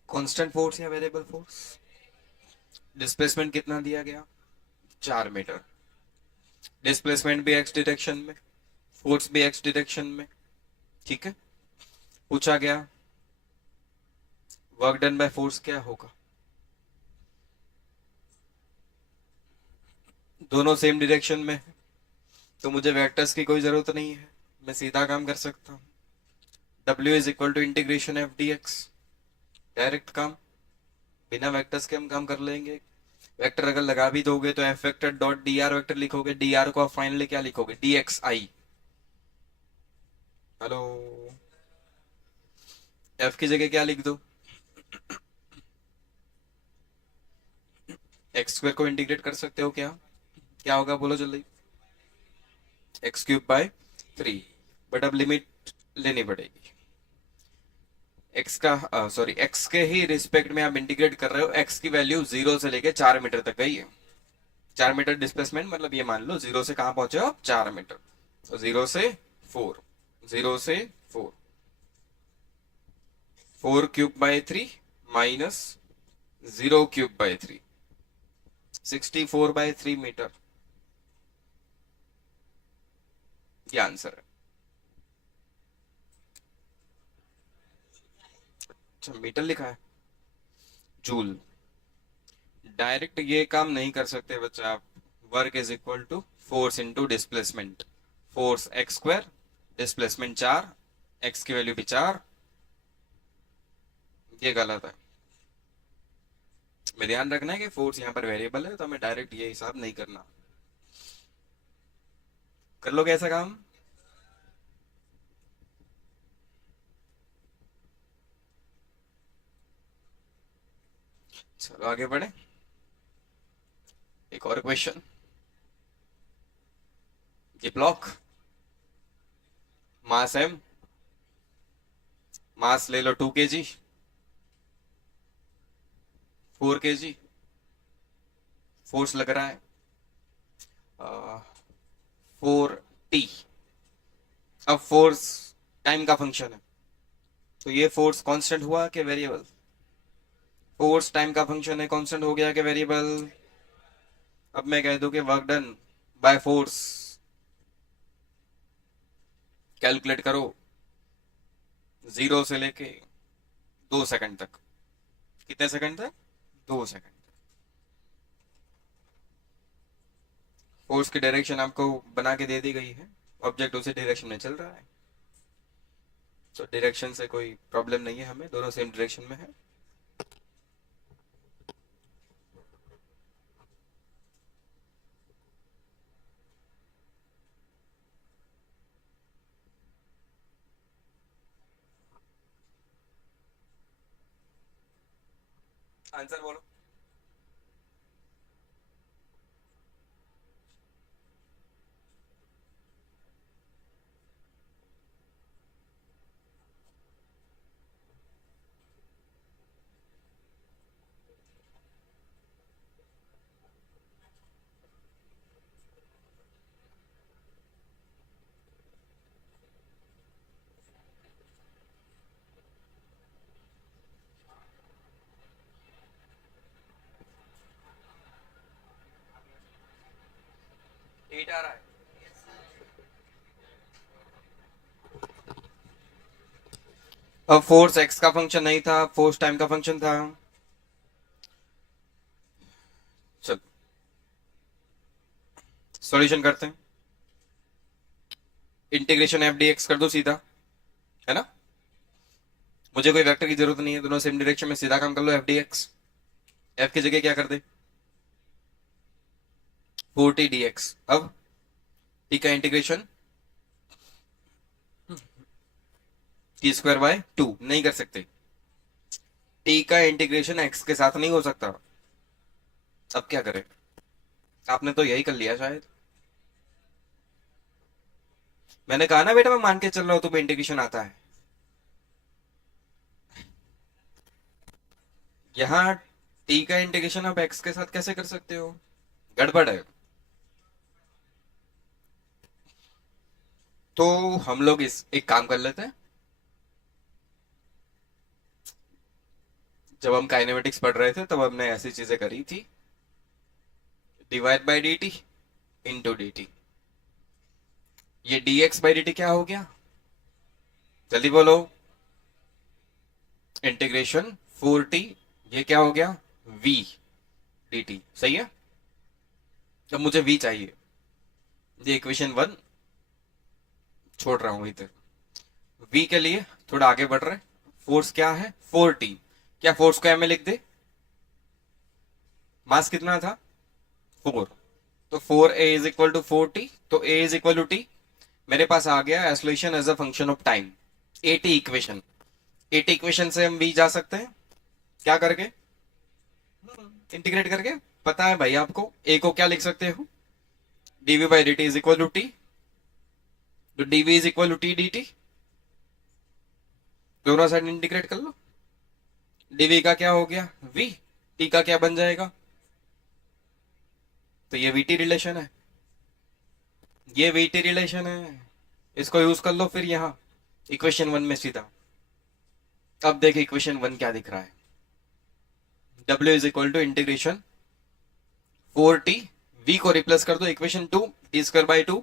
कांस्टेंट फोर्स या वेरिएबल फोर्स, डिस्प्लेसमेंट कितना दिया गया? 4 मीटर। डिस्प्लेसमेंट भी एक्स डायरेक्शन में, फोर्स भी एक्स डायरेक्शन में, ठीक है। पूछा गया वर्क डन बाय फोर्स क्या होगा? दोनों सेम डायरेक्शन में है, तो मुझे वेक्टर्स की कोई जरूरत नहीं है, मैं सीधा काम कर सकता हूँ। W is equal to integration F D x, direct काम, बिना वेक्टर्स के हम काम कर लेंगे। वेक्टर अगर लगा भी दोगे तो F vector dot d r vector लिखोगे, डी आर को आप फाइनली क्या लिखोगे, डी एक्स आई। हेलो, एफ की जगह क्या लिख दो, एक्स स्क्वायर को इंटीग्रेट कर सकते हो क्या, क्या होगा बोलो जल्दी, एक्स क्यूब बाय 3। बट अब लिमिट लेनी पड़ेगी, एक्स का सॉरी एक्स के ही रिस्पेक्ट में आप इंटीग्रेट कर रहे हो, एक्स की वैल्यू 0 से लेके 4 मीटर तक गई है। 4 मीटर डिस्प्लेसमेंट मतलब ये मान लो 0 से कहां पहुंचे हो आप, 4 मीटर। तो 0 से 4, 0 से 4, 4 cube by 3 minus 0 cube by 3, 64/3 metre, ये आंसर है। अच्छा मीटर लिखा है, जूल। डायरेक्ट ये काम नहीं कर सकते बच्चा आप, work is equal to force into displacement, force x square, displacement 4, x की वैल्यू भी 4, ये गलत है। में ध्यान रखना है कि फोर्स यहाँ पर वेरिएबल है, तो हमें डायरेक्ट ये हिसाब नहीं करना। कर लोगे ऐसा काम, चलो आगे बढ़े। एक और क्वेश्चन, ये ब्लॉक मास एम, मास ले लो 2 kg, 4 kg, फोर्स लग रहा है 4t। अब फोर्स टाइम का फंक्शन है, तो ये फोर्स कांस्टेंट हुआ कि वेरिएबल, फोर्स टाइम का फंक्शन है, कांस्टेंट हो गया कि वेरिएबल। अब मैं कह दूं कि work done by force, calculate करो 0 से लेके 2 सेकंड तक, कितने सेकंड तक, 2 सेकंड। फोर्स की डायरेक्शन आपको बना के दे दी गई है, ऑब्जेक्ट उसी डायरेक्शन में चल रहा है, तो डायरेक्शन से कोई प्रॉब्लम नहीं है हमें, दोनों सेम डायरेक्शन में है। आंसर बोलो। एट आ रहा है, अब फोर्स एक्स का फंक्शन नहीं था, फोर्स टाइम का फंक्शन था। चल सॉल्यूशन करते हैं, इंटीग्रेशन एफ डी एक्स कर दो सीधा, है ना, मुझे कोई वेक्टर की जरूरत नहीं है, दोनों सेम डायरेक्शन में, सीधा काम कर लो, एफ डी एक्स, एफ की जगह क्या कर दे, 4t dx। अब टी का इंटीग्रेशन टी स्क्वायर बाय 2 नहीं कर सकते, टी का इंटीग्रेशन एक्स के साथ नहीं हो सकता, अब क्या करें, आपने तो यही कर लिया शायद। मैंने कहा ना बेटा, मैं मान के चल रहा हूं तुम्हें इंटीग्रेशन आता है। यहाँ टी का इंटीग्रेशन आप एक्स के साथ कैसे कर सकते हो, गड़बड़ है। तो हम लोग इस एक काम कर लेते हैं, जब हम काइनेमेटिक्स पढ़ रहे थे तब हमने ऐसी चीजें करी थी, divide by D T into D T, ये D X by D T क्या हो गया, जल्दी बोलो, इंटीग्रेशन 4t, ये क्या हो गया, v dt, सही है। अब मुझे v चाहिए, ये इक्वेशन 1 छोड़ रहा हूं इधर, v के लिए थोड़ा आगे बढ़ रहे, फोर्स क्या है 4t, क्या फोर्स को m में लिख दे, मास कितना था 4, तो 4a is equal to 4t, तो a is equal to t। मेरे पास आ गया acceleration as a function of time, at equation. at equation से हम v जा सकते हैं क्या करके, इंटीग्रेट करके। पता है भाई आपको a को क्या लिख सकते हो, dv by dt is equal to t, तो dv is equal to t dt, दोनों साइड इंटीग्रेट कर लो। dv का क्या हो गया v, t का क्या बन जाएगा, तो ये vt रिलेशन है, ये vt रिलेशन है, इसको यूज कर लो फिर यहां इक्वेशन 1 में सीधा। अब देखिए इक्वेशन 1 क्या दिख रहा है, w is equal to integration 4t, v को रिप्लेस कर दो इक्वेशन 2, टी स्क्वायर बाई 2,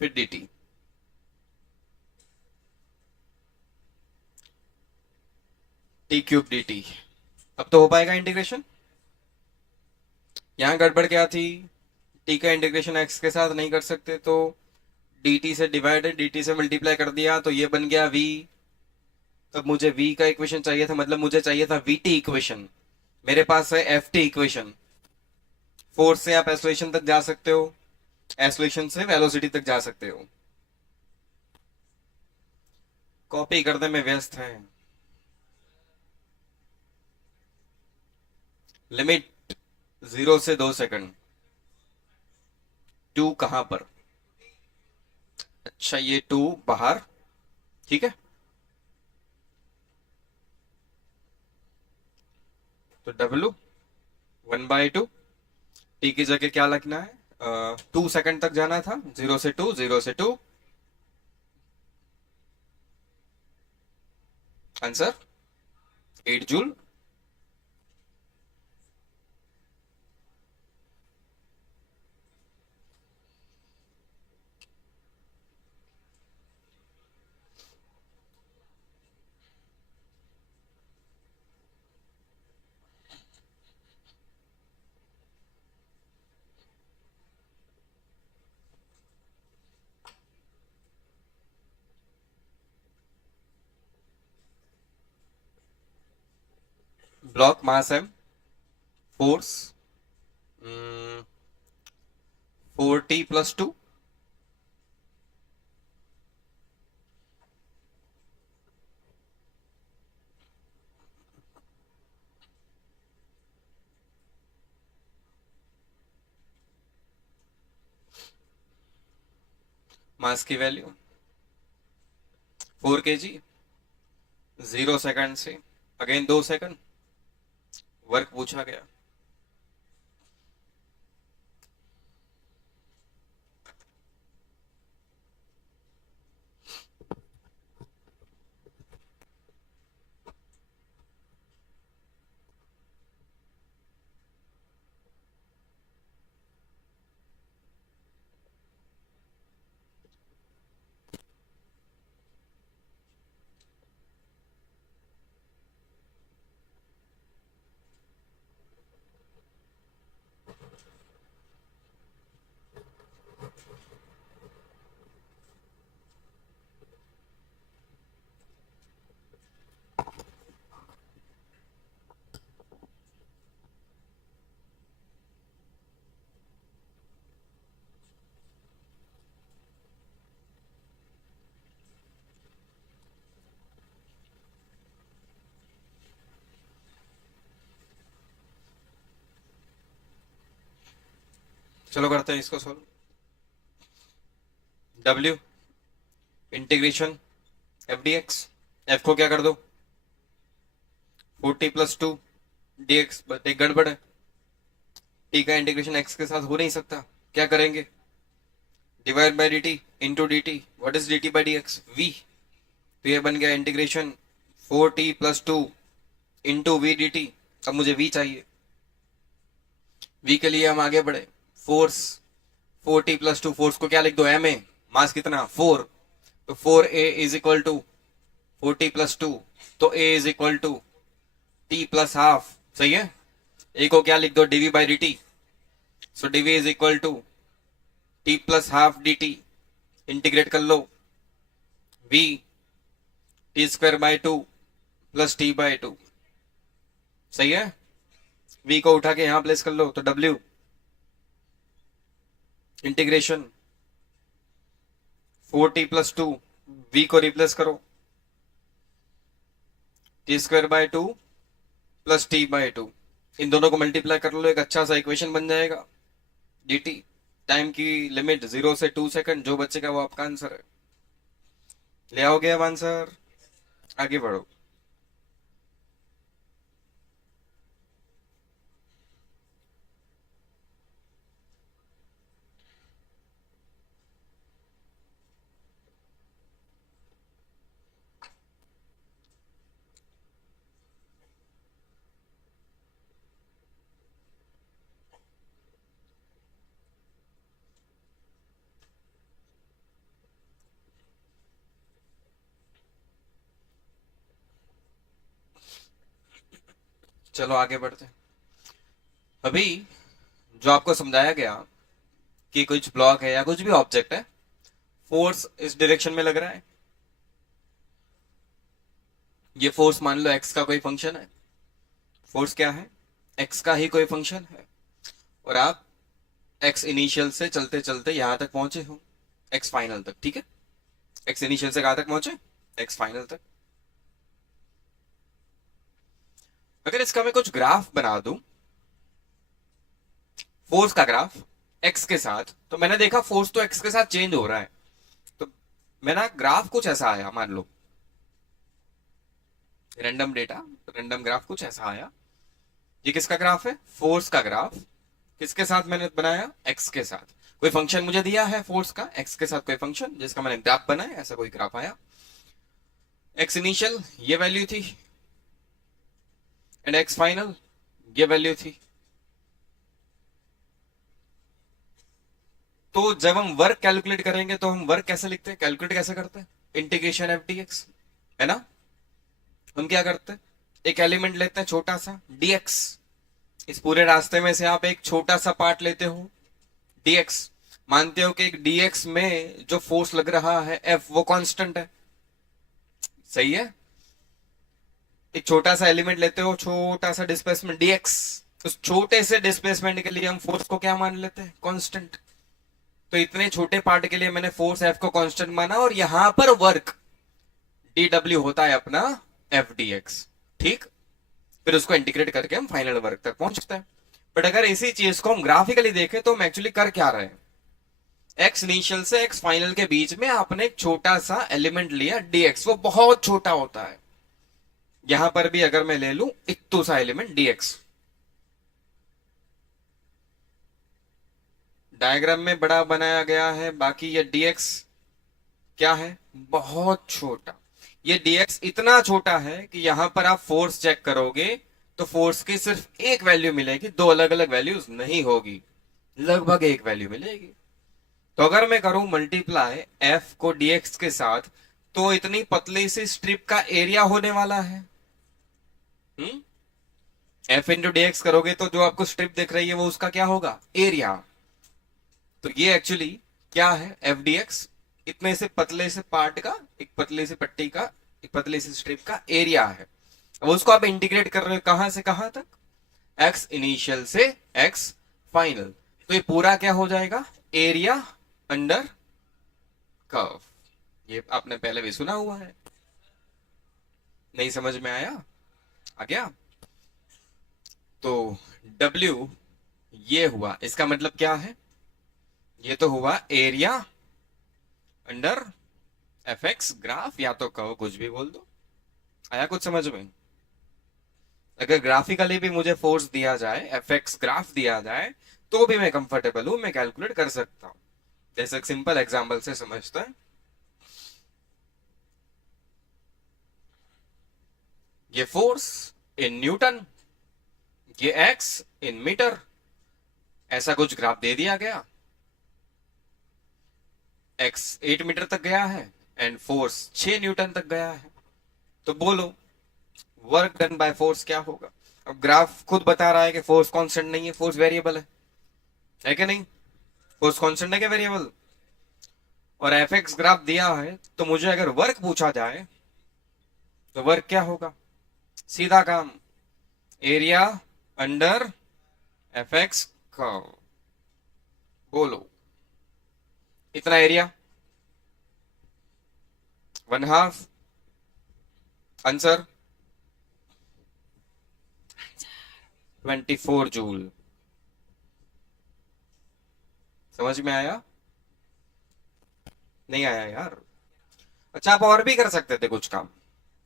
फिर dt। टी क्यूब dt, अब तो हो पाएगा इंटीग्रेशन। यहां गड़बड़ क्या थी, t का इंटीग्रेशन x के साथ नहीं कर सकते, तो dt से डिवाइडेड, dt से मल्टीप्लाई कर दिया, तो ये बन गया v। तब मुझे v का इक्वेशन चाहिए था, मतलब मुझे चाहिए था vt इक्वेशन। मेरे पास है ft इक्वेशन। फोर्स से आप एक्सेलरेशन तक जा सकते हो, एक्सेलरेशन से वेलोसिटी तक जा सकते हो। कॉपी करने में व्यस्त है। लिमिट 0 से 2 सेकंड, 2 कहां पर, अच्छा ये 2 बाहर, ठीक है। तो W 1/2, टी की जगह क्या लिखना है, 2 सेकंड तक जाना था, 0 से 2, 0 से 2, आंसर 8 जूल। ब्लॉक मास है, फोर्स 4t+2, मास की वैल्यू 4 kg, 0 सेकंड से अगेन 2 सेकंड, वर्क पूछा गया। चलो करते हैं इसको solve. W integration F D X, F को क्या कर दो 4t+2 dx, बट एक गड़बड़ है, t का इंटीग्रेशन x के साथ हो नहीं सकता, क्या करेंगे, divide by dt into dt, what is dt by dx v, तो ये बन गया integration 4t+2 into v dt। अब मुझे v चाहिए, v के लिए हम आगे बढ़े, फोर्स 4t+2, फोर्स को क्या लिख दो ma, मास कितना 4, तो 4a is equal to 4t+2, तो a is equal to t+12, सही है। a को क्या लिख दो dv by dt, so dv is equal to t+12 dt, integrate कर लो, v t² by 2 plus t by 2, सही है। v को उठा के यहां प्लेस कर लो, तो w इंटीग्रेशन 4t + 2, v को रिप्लेस करो, t² / 2 + t/2, इन दोनों को मल्टीप्लाई कर लो, एक अच्छा सा इक्वेशन बन जाएगा। dt टाइम की लिमिट 0 से 2 सेकंड, जो बचेगा वो आपका आंसर है। ले आओगे अब आंसर, आगे बढ़ो। चलो आगे बढ़ते हैं। अभी जो आपको समझाया गया कि कुछ ब्लॉक है या कुछ भी ऑब्जेक्ट है, फोर्स इस डायरेक्शन में लग रहा है, ये फोर्स मान लो एक्स का कोई फंक्शन है, फोर्स क्या है, एक्स का ही कोई फंक्शन है, और आप एक्स इनिशियल से चलते चलते यहां तक पहुंचे हो, एक्स फाइनल तक, ठीक है। एक्स इनिशियल से कहां तक पहुंचे, एक्स फाइनल तक। अगर इसका मैं कुछ ग्राफ बना दूं, फोर्स का ग्राफ एक्स के साथ, तो मैंने देखा फोर्स तो एक्स के साथ चेंज हो रहा है, तो मेरा ग्राफ कुछ ऐसा आया, मान लो रैंडम डेटा, रैंडम ग्राफ कुछ ऐसा आया। ये किसका ग्राफ है, फोर्स का ग्राफ। किसके साथ मैंने बनाया, एक्स के साथ। कोई फंक्शन मुझे दिया है फोर्स का, एक्स के साथ कोई फंक्शन जिसका मैंने ग्राफ बनाया, ऐसा कोई ग्राफ आया। एक्स इनिशियल ये वैल्यू थी, एंड एक्स फाइनल ये वैल्यू थी। तो जब हम वर्क कैलकुलेट करेंगे तो हम वर्क कैसे लिखते हैं, कैलकुलेट कैसे करते हैं, इंटीग्रेशन एफ डी एक्स, है ना। हम क्या करते हैं, एक एलिमेंट लेते हैं छोटा सा dx, इस पूरे रास्ते में से आप एक छोटा सा पार्ट लेते हो dx, मानते हो कि एक dx में जो फोर्स लग रहा है F वो कांस्टेंट है, सही है। एक छोटा सा एलिमेंट लेते हो, छोटा सा डिस्प्लेसमेंट dx, उस छोटे से डिस्प्लेसमेंट के लिए हम फोर्स को क्या मान लेते हैं, कांस्टेंट। तो इतने छोटे पार्ट के लिए मैंने फोर्स F को कांस्टेंट माना, और यहां पर वर्क dw होता है अपना एफ डी एक्स, ठीक। फिर उसको इंटीग्रेट करके हम फाइनल वर्क तक पहुंचते हैं। बट अगर इसी चीज को हम ग्राफिकली देखें तो हम एक्चुअली कर क्या रहे हैं, एक्स इनिशियल से एक्स फाइनल के बीच में आपने एक छोटा सा एलिमेंट लिया dx, वो बहुत छोटा होता है। यहां पर भी अगर मैं ले लूं इत्तू सा एलिमेंट dx, डायग्राम में बड़ा बनाया गया है, बाकी ये dx क्या है, बहुत छोटा। ये dx इतना छोटा है कि यहां पर आप फोर्स चेक करोगे तो फोर्स की सिर्फ एक वैल्यू मिलेगी, दो अलग अलग वैल्यूज नहीं होगी, लगभग एक वैल्यू मिलेगी। तो अगर मैं करूं मल्टीप्लाई f को dx के साथ, तो इतनी पतली सी स्ट्रिप का एरिया होने वाला है। f इंटू dx करोगे तो जो आपको स्ट्रिप दिख रही है वो उसका क्या होगा, एरिया। तो ये एक्चुअली क्या है, एफ डी एक्स इतने से पतले से पार्ट का, एक पतली सी पट्टी का, एक पतली सी स्ट्रिप का एरिया है। अब उसको आप इंटीग्रेट कर रहे हो कहां से कहां तक, एक्स इनिशियल से एक्स फाइनल। तो ये पूरा क्या हो जाएगा, एरिया अंडर कर्व। ये आपने पहले भी सुना हुआ है, नहीं समझ में आया, आ गया। तो W ये हुआ, इसका मतलब क्या है, ये तो हुआ area under F x graph, या तो कहो कुछ भी बोल दो। आया कुछ समझ में। अगर ग्राफिकली भी मुझे फोर्स दिया जाए, एफ एक्स ग्राफ दिया जाए, तो भी मैं कंफर्टेबल हूं, मैं कैलकुलेट कर सकता हूं। जैसे एक सिंपल एग्जांपल से समझते हैं। ये फोर्स इन न्यूटन, ये एक्स इन मीटर, ऐसा कुछ ग्राफ दे दिया गया। एक्स 8 मीटर तक गया है एंड फोर्स 6 न्यूटन तक गया है। तो बोलो वर्क डन बाय फोर्स क्या होगा। अब ग्राफ खुद बता रहा है कि फोर्स कांस्टेंट नहीं है, फोर्स वेरिएबल है कि नहीं, फोर्स कांस्टेंट है क्या, वेरिएबल। और एफ एक्स ग्राफ दिया है, तो मुझे अगर वर्क पूछा जाए तो वर्क क्या होगा, सीधा काम, area under F x curve. बोलो इतना एरिया 1/2। Answer 24 joule. समझ में आया? नहीं आया यार? अच्छा, आप और भी कर सकते थे कुछ काम।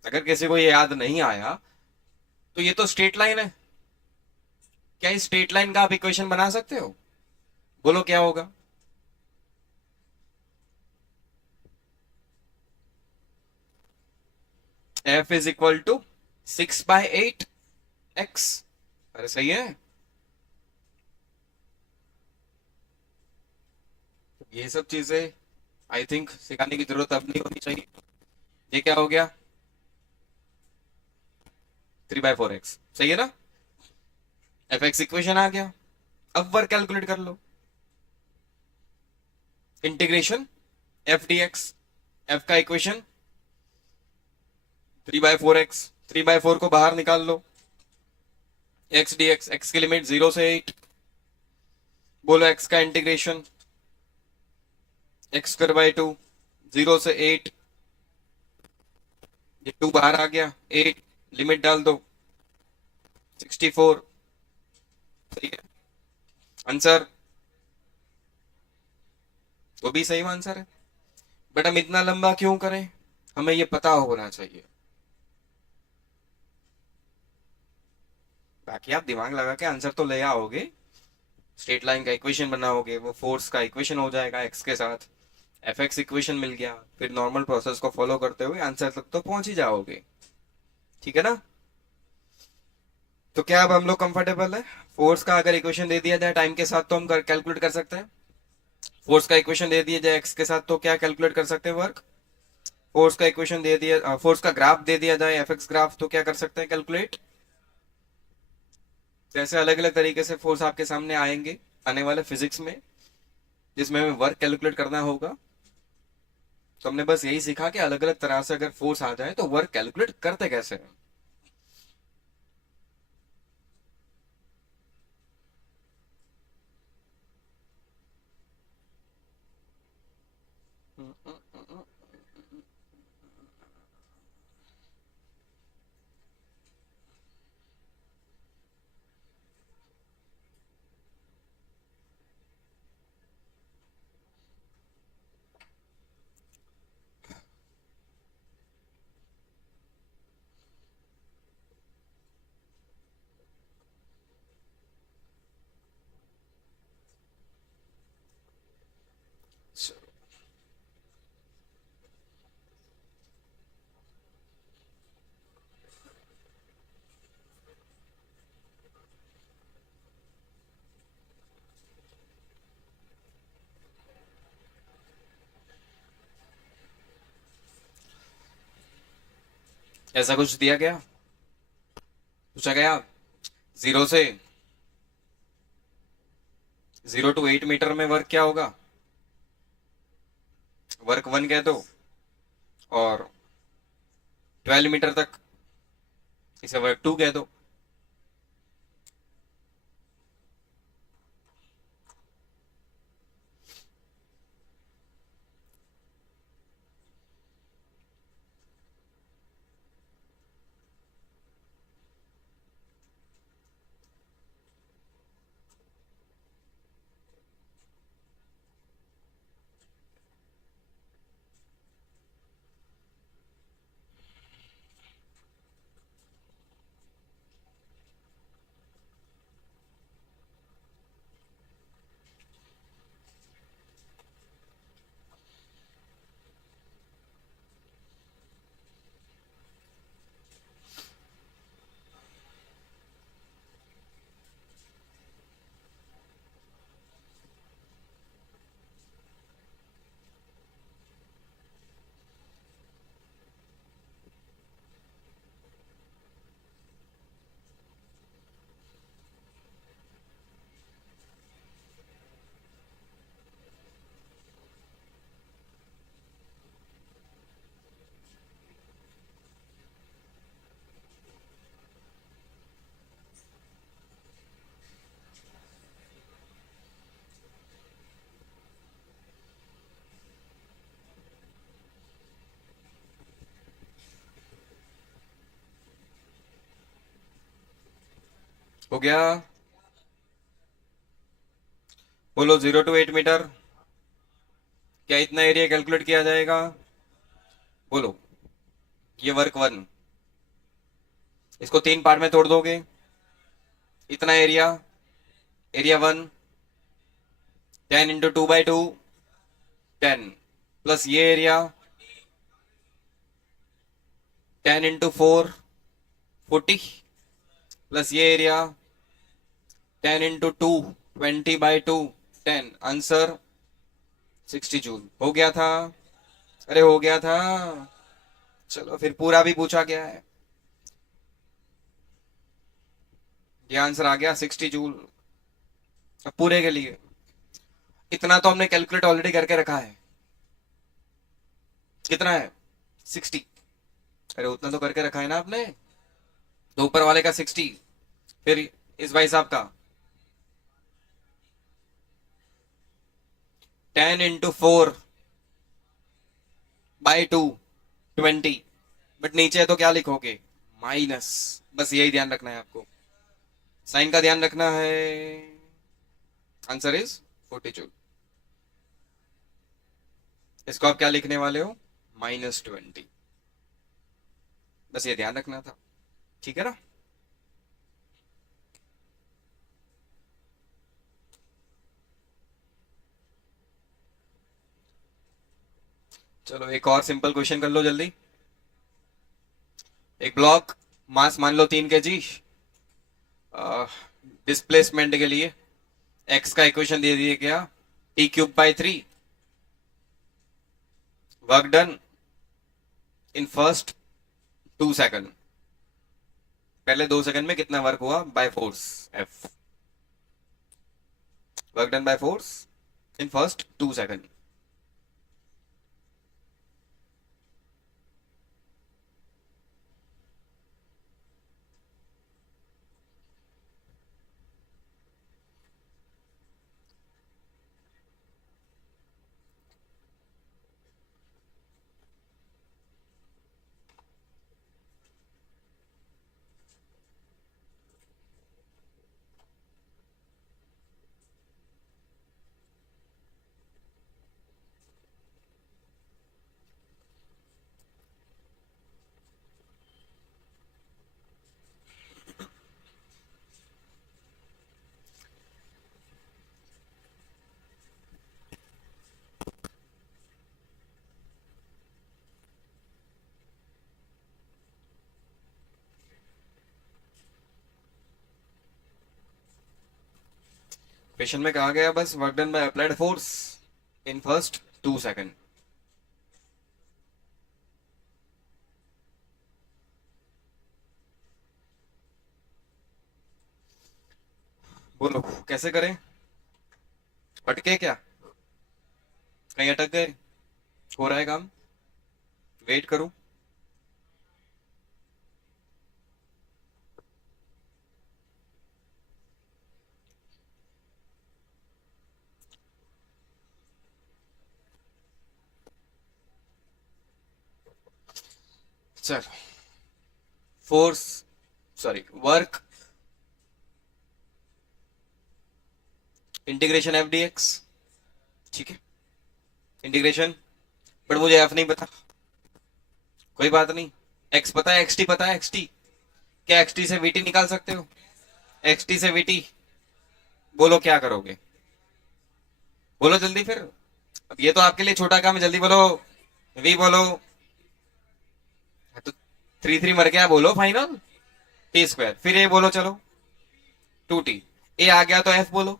अगर किसी को ये याद नहीं आया तो ये तो स्ट्रेट लाइन है। क्या इस स्ट्रेट लाइन का आप इक्वेशन बना सकते हो? बोलो क्या होगा? F is equal to 6/8 x। अरे सही है। ये सब चीजें आई थिंक सिखाने की जरूरत अब नहीं होनी चाहिए। ये क्या हो गया? 3/4 x, सही है ना? एफ एक्स इक्वेशन आ गया। अब वर्क कैलकुलेट कर लो। Integration F D X. F का इक्वेशन 3/4 x। 3/4 को बाहर निकाल लो। एक्स डी एक्स, एक्स की लिमिट 0 से 8। बोलो एक्स का इंटीग्रेशन x²/2, 0 से 8। ये 2 बाहर आ गया, 8 लिमिट डाल दो, 64। सही है आंसर? वो भी सही आंसर है। बट हम इतना लंबा क्यों करें? हमें ये पता होना चाहिए। बाकी आप दिमाग लगा के आंसर तो ले आओगे। स्ट्रेट लाइन का इक्वेशन बनाओगे, वो फोर्स का इक्वेशन हो जाएगा एक्स के साथ। एफ एक्स इक्वेशन मिल गया, फिर नॉर्मल प्रोसेस को फॉलो करते हुए आंसर तक तो पहुंच ही जाओगे। ठीक है ना? तो क्या अब हम लोग कंफर्टेबल है? फोर्स का अगर इक्वेशन दे दिया जाए टाइम के साथ तो हम कैलकुलेट कर सकते हैं। फोर्स का इक्वेशन दे दिया जाए एक्स के साथ तो क्या कैलकुलेट कर सकते हैं वर्क? फोर्स का इक्वेशन दे दिया, फोर्स का ग्राफ दे दिया जाए एफ एक्स ग्राफ, तो क्या कर सकते हैं कैलकुलेट? जैसे अलग अलग तरीके से फोर्स आपके सामने आएंगे आने वाले फिजिक्स में, जिसमें हमें वर्क कैलकुलेट करना होगा। तो हमने बस यही सीखा कि अलग अलग तरह से अगर फोर्स आ जाए तो वर्क कैलकुलेट करते कैसे हैं। ऐसा कुछ दिया गया, पूछा गया 0 से 8 में वर्क क्या होगा? वर्क 1 कह दो, और 12 मीटर तक इसे वर्क 2 कह दो। हो गया? बोलो 0 to 8 मीटर, क्या इतना एरिया कैलकुलेट किया जाएगा? बोलो। ये वर्क वन, इसको 3 पार्ट में तोड़ दोगे, इतना area, area one 10 into 2 by 2 10 plus ये एरिया 10 into 4 40 प्लस ये area 10 into 2 20 by 2 10, answer 60 joule. हो गया था? अरे हो गया था। चलो फिर पूरा भी पूछा गया है, ये आंसर आ गया 60 जूल। अब पूरे के लिए इतना तो हमने कैलकुलेट ऑलरेडी करके रखा है। कितना है? 60। अरे उतना तो करके रखा है ना आपने, तो ऊपर वाले का 60, फिर इस भाई साहब का 10 into 4 by 2 20, बट नीचे है तो क्या लिखोगे? माइनस। बस यही ध्यान रखना है आपको, साइन का ध्यान रखना है। Answer is 40 joule. इसको आप क्या लिखने वाले हो? -20। बस ये ध्यान रखना था, ठीक है ना? चलो एक और सिंपल क्वेश्चन कर लो जल्दी। एक ब्लॉक, मास मान लो 3 kg, डिस्प्लेसमेंट के लिए एक्स का इक्वेशन दे दिया गया t³/3, work done in first 2 second. पहले 2 सेकंड में कितना वर्क हुआ by force F, work done by force in first 2 second. Question में कहा गया बस work done by applied force in first 2 second. बोलो कैसे करें? अटके क्या? कहीं अटक गए? हो रहा है काम, वेट करूं? चलो, force, sorry work integration F/dx, ठीक है इंटीग्रेशन, बट मुझे एफ नहीं पता, कोई बात नहीं। एक्स पता है, एक्सटी पता है, एक्सटी, क्या एक्सटी से वीटी निकाल सकते हो? एक्सटी से वीटी, बोलो क्या करोगे? बोलो जल्दी फिर, अब ये तो आपके लिए छोटा काम है, जल्दी बोलो। वी बोलो, तो 3 3 मर गया, बोलो फाइनल t², फिर ये बोलो चलो 2t, ए आ गया तो एफ बोलो,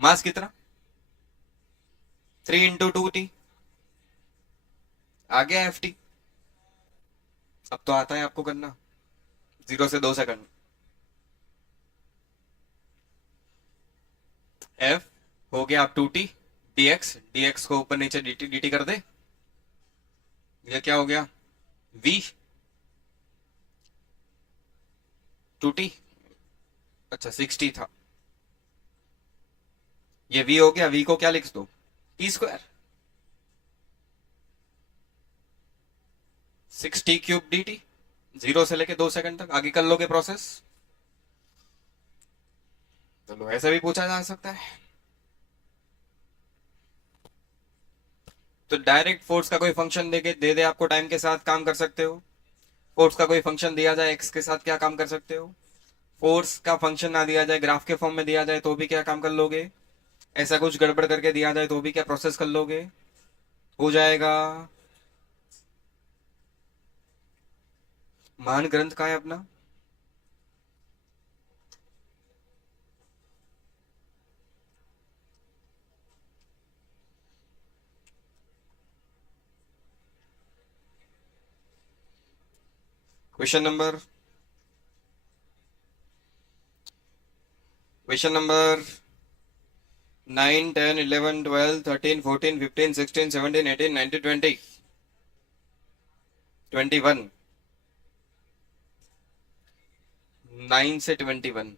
मास कितना? 3 into 2t, आ गया एफ टी। अब तो आता है आपको करना, 0 से 2 सेकंड। एफ हो गया आप 2t, dx, dx को ऊपर नीचे dt dt कर दे, ये क्या हो गया? v 2t, अच्छा 60 था, ये v हो गया, v को क्या लिख दो? t², 6t³ dt, 0 से लेके 2 सेकंड तक आगे कर लोगे प्रोसेस। चलो ऐसे भी पूछा जा सकता है। तो डायरेक्ट फोर्स का कोई फंक्शन दे दे आपको, टाइम के साथ काम कर सकते हो। फोर्स का कोई फंक्शन दिया जाए एक्स के साथ, क्या काम कर सकते हो। फोर्स का फंक्शन ना दिया जाए, ग्राफ के फॉर्म में दिया जाए तो भी क्या काम कर लोगे। ऐसा कुछ गड़बड़ करके दिया जाए तो भी क्या प्रोसेस कर लोगे, हो जाएगा। महान ग्रंथ का है अपना। Question number question number 9, 10, 11, 12, 13, 14, 15, 16, 17, 18, 19, 20, 21। 9 से 21।